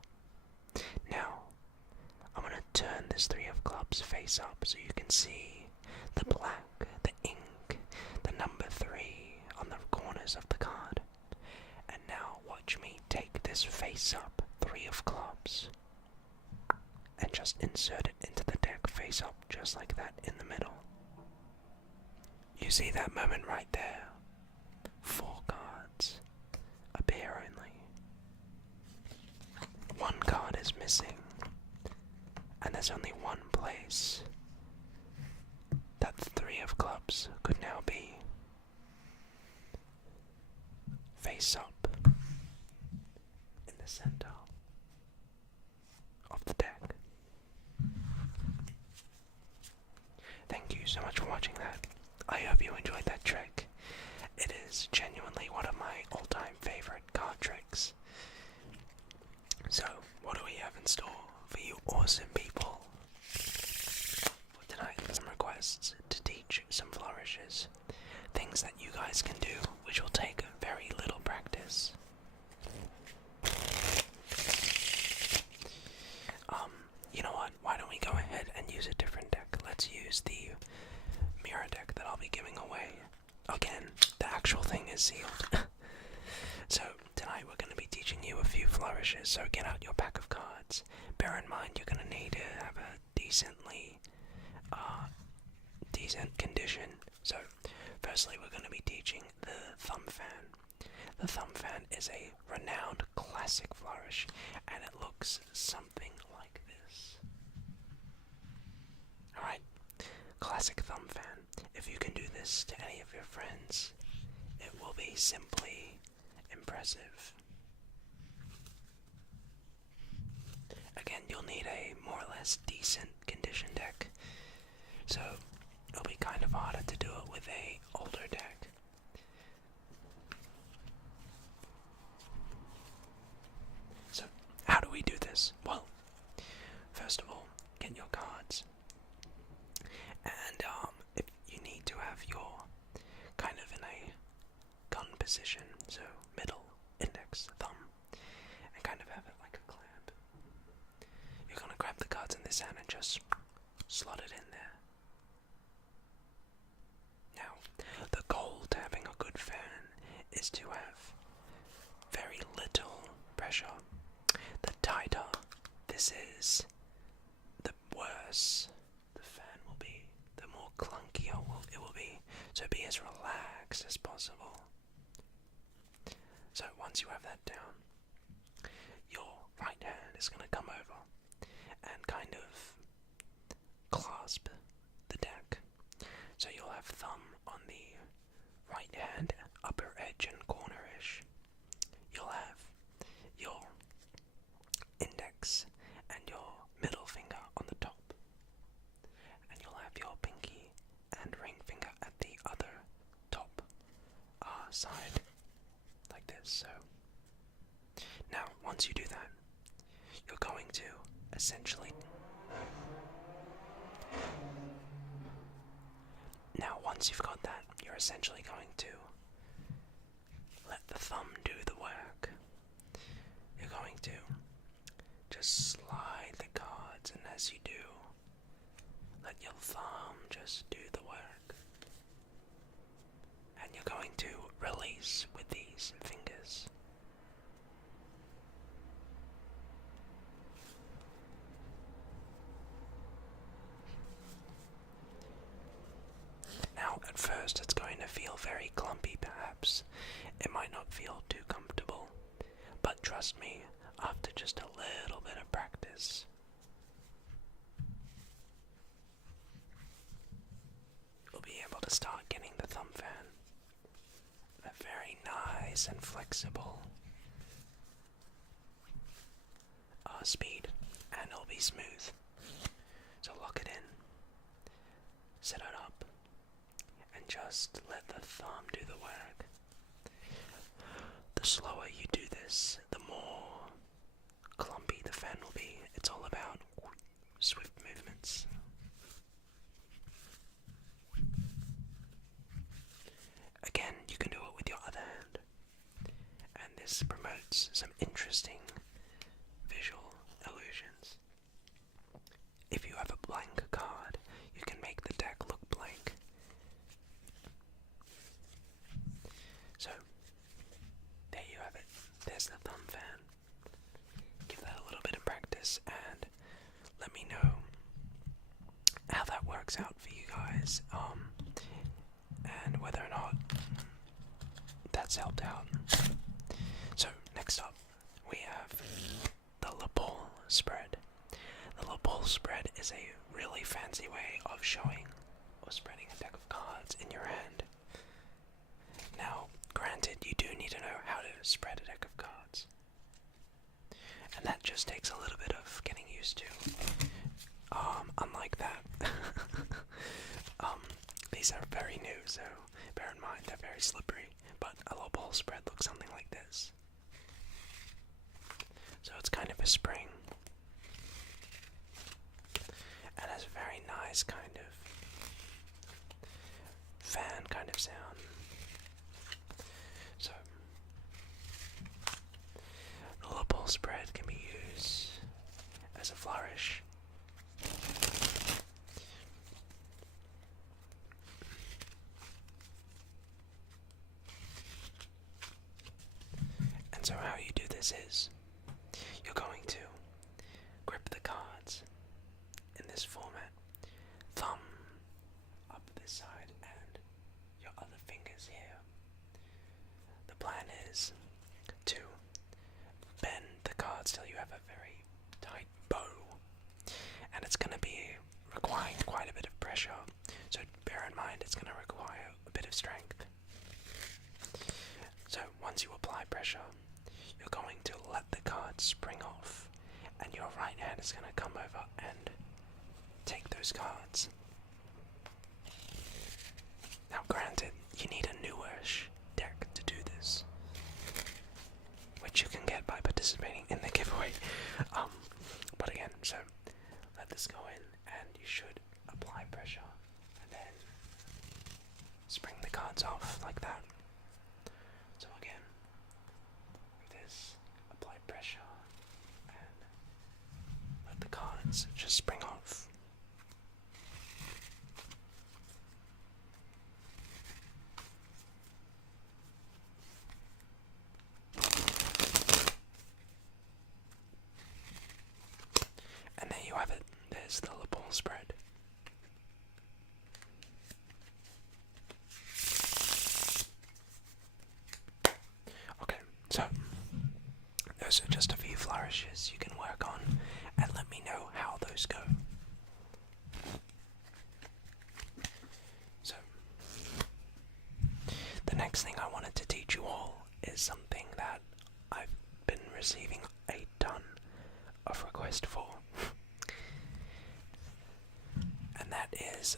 Now I'm going to turn this 3 of clubs face up so you can see the black, the ink, the number 3 on the corners of the card. And now watch me take this face up 3 of clubs and just insert it into the deck face up, just like that, in the middle. You see that moment right there? 4 cards appear only. 1 card is missing, and there's only one place that the 3 of clubs could now be. Face up in the center of the deck. Thank you so much for watching that. I hope you enjoyed that trick. It is genuinely one of my all-time favorite card tricks. So, what do we have in store for you awesome people for tonight? Some requests to teach some flourishes. again, the actual thing is sealed. So, tonight we're going to be teaching you a few flourishes, so get out your pack of cards. Bear in mind you're going to need to have a decent condition. So, firstly we're going to be teaching the thumb fan. The thumb fan is a renowned classic flourish, and it looks something like this. Alright, classic thumb fan. If you can do this to any of your friends, it will be simply impressive. Again, you'll need a more or less decent condition deck, so it'll be kind of harder to do it with a older deck. So, how do we do this? Well, first of all, get your cards, and if you need to have your kind of in a gun position, so middle, index, thumb, and kind of have it like a clamp. You're gonna grab the cards in this hand and just slot it in there. Now, the goal to having a good fan is to have very little pressure. The tighter this is, the worse the fan will be, the more clunkier it will be. So be as relaxed as possible. So once you have that down, your right hand is going to come over and kind of clasp the deck. So you'll have thumb on the right hand, upper edge and cornerish. You'll have your index and your middle finger on the top. And you'll have your pinky and ring finger at the other top side, like this. So now, once you do that, you're going to essentially... Now, once you've got that, you're essentially going to let the thumb do the work. You're going to just slide the cards, and as you do, let your thumb just do the work. And you're going to release with these fingers. Now, at first, it's going to feel very clumpy, perhaps. It might not feel too comfortable, but trust me, after just a little bit of practice, you'll be able to start getting the thumb fan at a very nice and flexible speed, and it'll be smooth. So lock it in, set it up, and just let the thumb do the work. The slower you do this, the more clumpy the fan will be. It's all about swift movements. Again, you can do it with your other hand, and this promotes some interesting visual illusions. If you have a blank card, you can make the deck look blank. So, there you have it. There's the thumb fan. Give that a little bit of practice and let me know how that works out for you guys, and whether or not that's helped out. So, next up, we have the lapel spread. The lapel spread is a really fancy way of showing or spreading a deck of cards in your hand. Now, granted, you do need to know how to spread a deck of cards, and that just takes a little bit of getting used to. Unlike that, these are very new, so bear in mind they're very slippery, but a low ball spread looks something like this. So it's kind of a spring, and has a very nice kind of fan kind of sound. So the low ball spread can be used as a flourish. this is, you're going to grip the cards in this format, thumb up this side and your other fingers here. The plan is to bend the cards till you have a very tight bow, and it's going to be requiring quite a bit of pressure, so bear in mind it's going to require a bit of strength. So once you apply pressure, you're going to let the cards spring off, and your right hand is going to come over and take those cards. Now granted, you need a newish deck to do this, which you can get by participating in the giveaway. But again, so let this go in, and you should apply pressure, and then spring the cards off like that. So again, with this, apply pressure, and let the cards just spring off. And there you have it. There's the ball spread. Okay, so those are just a few flourishes you can work on, and let me know how those go. So, the next thing I wanted to teach you all is something that I've been receiving a ton of requests for. And that is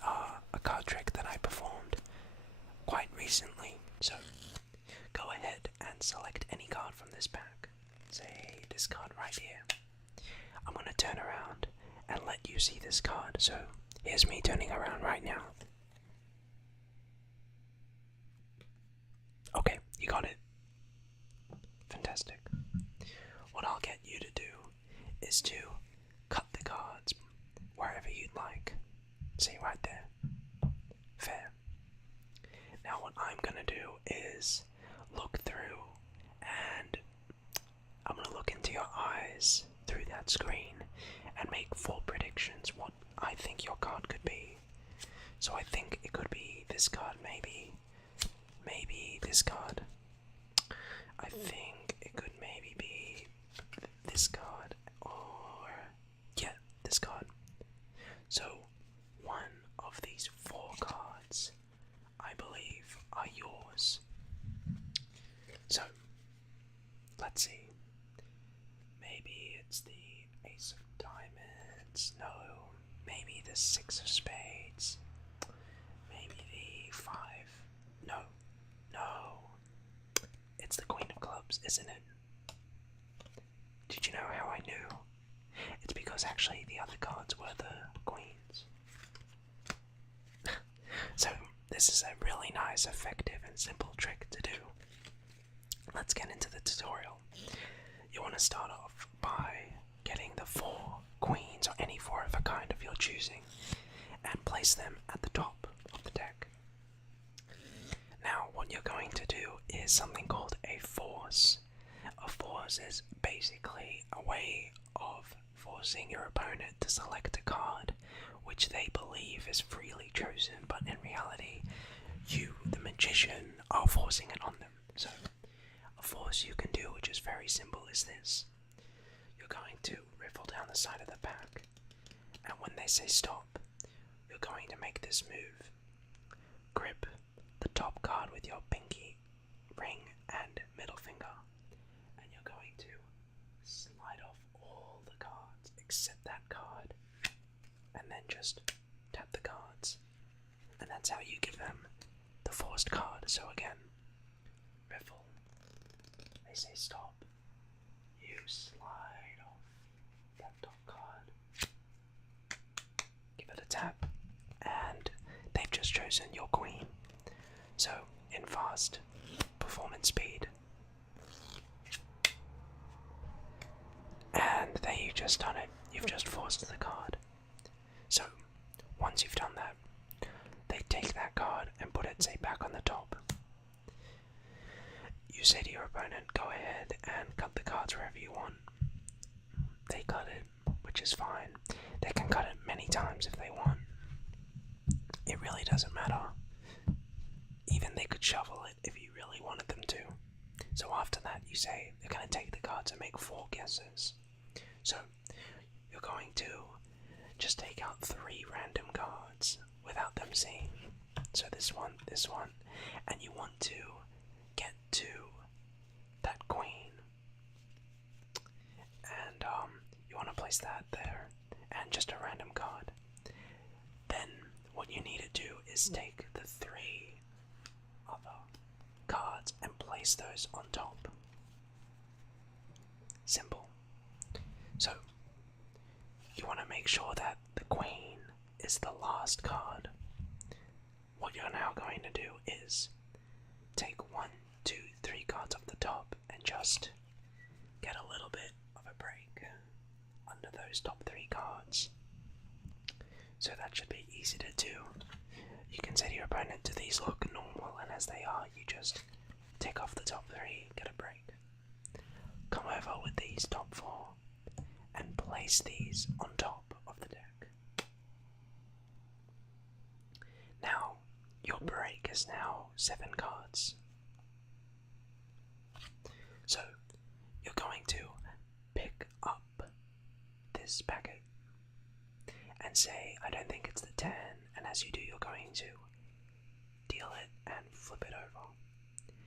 a card trick that I performed quite recently. So, go ahead and select any card from this pack. Say this card right here. I'm going to turn around and let you see this card. So, here's me turning around right now. Okay, you got it. Fantastic. What I'll get you to do is to cut the cards wherever you'd like. See right there. Fair. Now what I'm gonna do is look through, and I'm gonna look into your eyes through that screen and make 4 predictions what I think your card could be. So I think it could be this card, maybe this card. I think it could maybe be this card, or yeah, this card. So one of these 4 cards, I believe, are yours. So let's see. Maybe it's the Ace of Diamonds. No. Maybe the 6 of Spades. Maybe the 5. No. It's the Queen of Clubs, isn't it? Did you know how I knew? It's because actually the other cards were the queens. So this is a really nice, effective, and simple trick to do. Let's get into the tutorial. You want to start off by getting the 4 queens, or any 4 of a kind of your choosing, and place them at the top of the deck. Now what you're going to do is something called a force. A force is basically a way of forcing your opponent to select a card which they believe is freely chosen, but in reality you, the magician, are forcing it on them. So a force you can do, which is very simple, is this. You're going to riffle down the side of the pack, and when they say stop, you're going to make this move. Grip the top card with your pinky, ring, and middle finger, and you're going to slide off all the cards except that card, and then just tap the cards, and that's how you give them the forced card. So again, riffle, they say stop, you slide off that top card, give it a tap, and they've just chosen your queen. So in fast performance speed, and there you just done it. You've just forced the card. So once you've done that, they take that card and put it, say, back on the top. You you say to your opponent, go ahead and cut the cards wherever you want. They cut it, which is fine. They can cut it many times if they want. It really doesn't matter. Even they could shuffle it if you really wanted them to. So after that, you say they're going to take the cards and make 4 guesses. So you're going to just take out 3 random cards without them seeing. So this one, and you want to get to that queen. And you want to place that there, and just a random card. Then what you need to do is take the 3 other cards and place those on top. Simple. So you want to make sure that the queen is the last card. What you're now going to do is take 1, 2, 3 cards off the top and just get a little bit of a break under those top 3 cards. So that should be easy to do. You can say to your opponent, do these look normal? And as they are, you just take off the top 3, get a break. Come over with these top 4 and place these on top of the deck. Now, your break is now 7 cards. So, you're going to pick up this packet and say, I don't think it's the 10, and as you do, you're going to deal it and flip it over.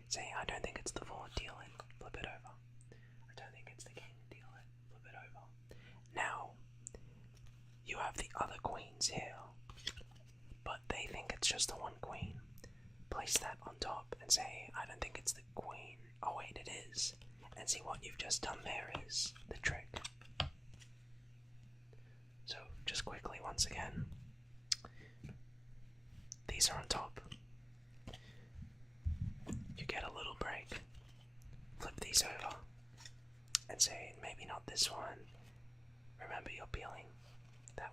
Say, I don't think it's the 4, deal it, flip it over. I don't think it's the king, deal it, flip it over. Now, you have the other queens here, but they think it's just the 1 queen. Place that on top and say, I don't think it's the queen. Oh wait, it is. And see what you've just done there is the trick. So, just quickly once again, these are on top. You get a little break, flip these over, and say, maybe not this one. Remember you're peeling that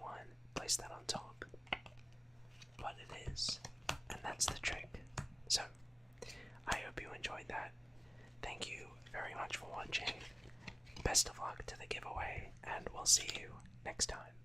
one, place that on top. But it is, and that's the trick. So, I hope you enjoyed that. Thank you very much for watching. Best of luck to the giveaway, and we'll see you next time.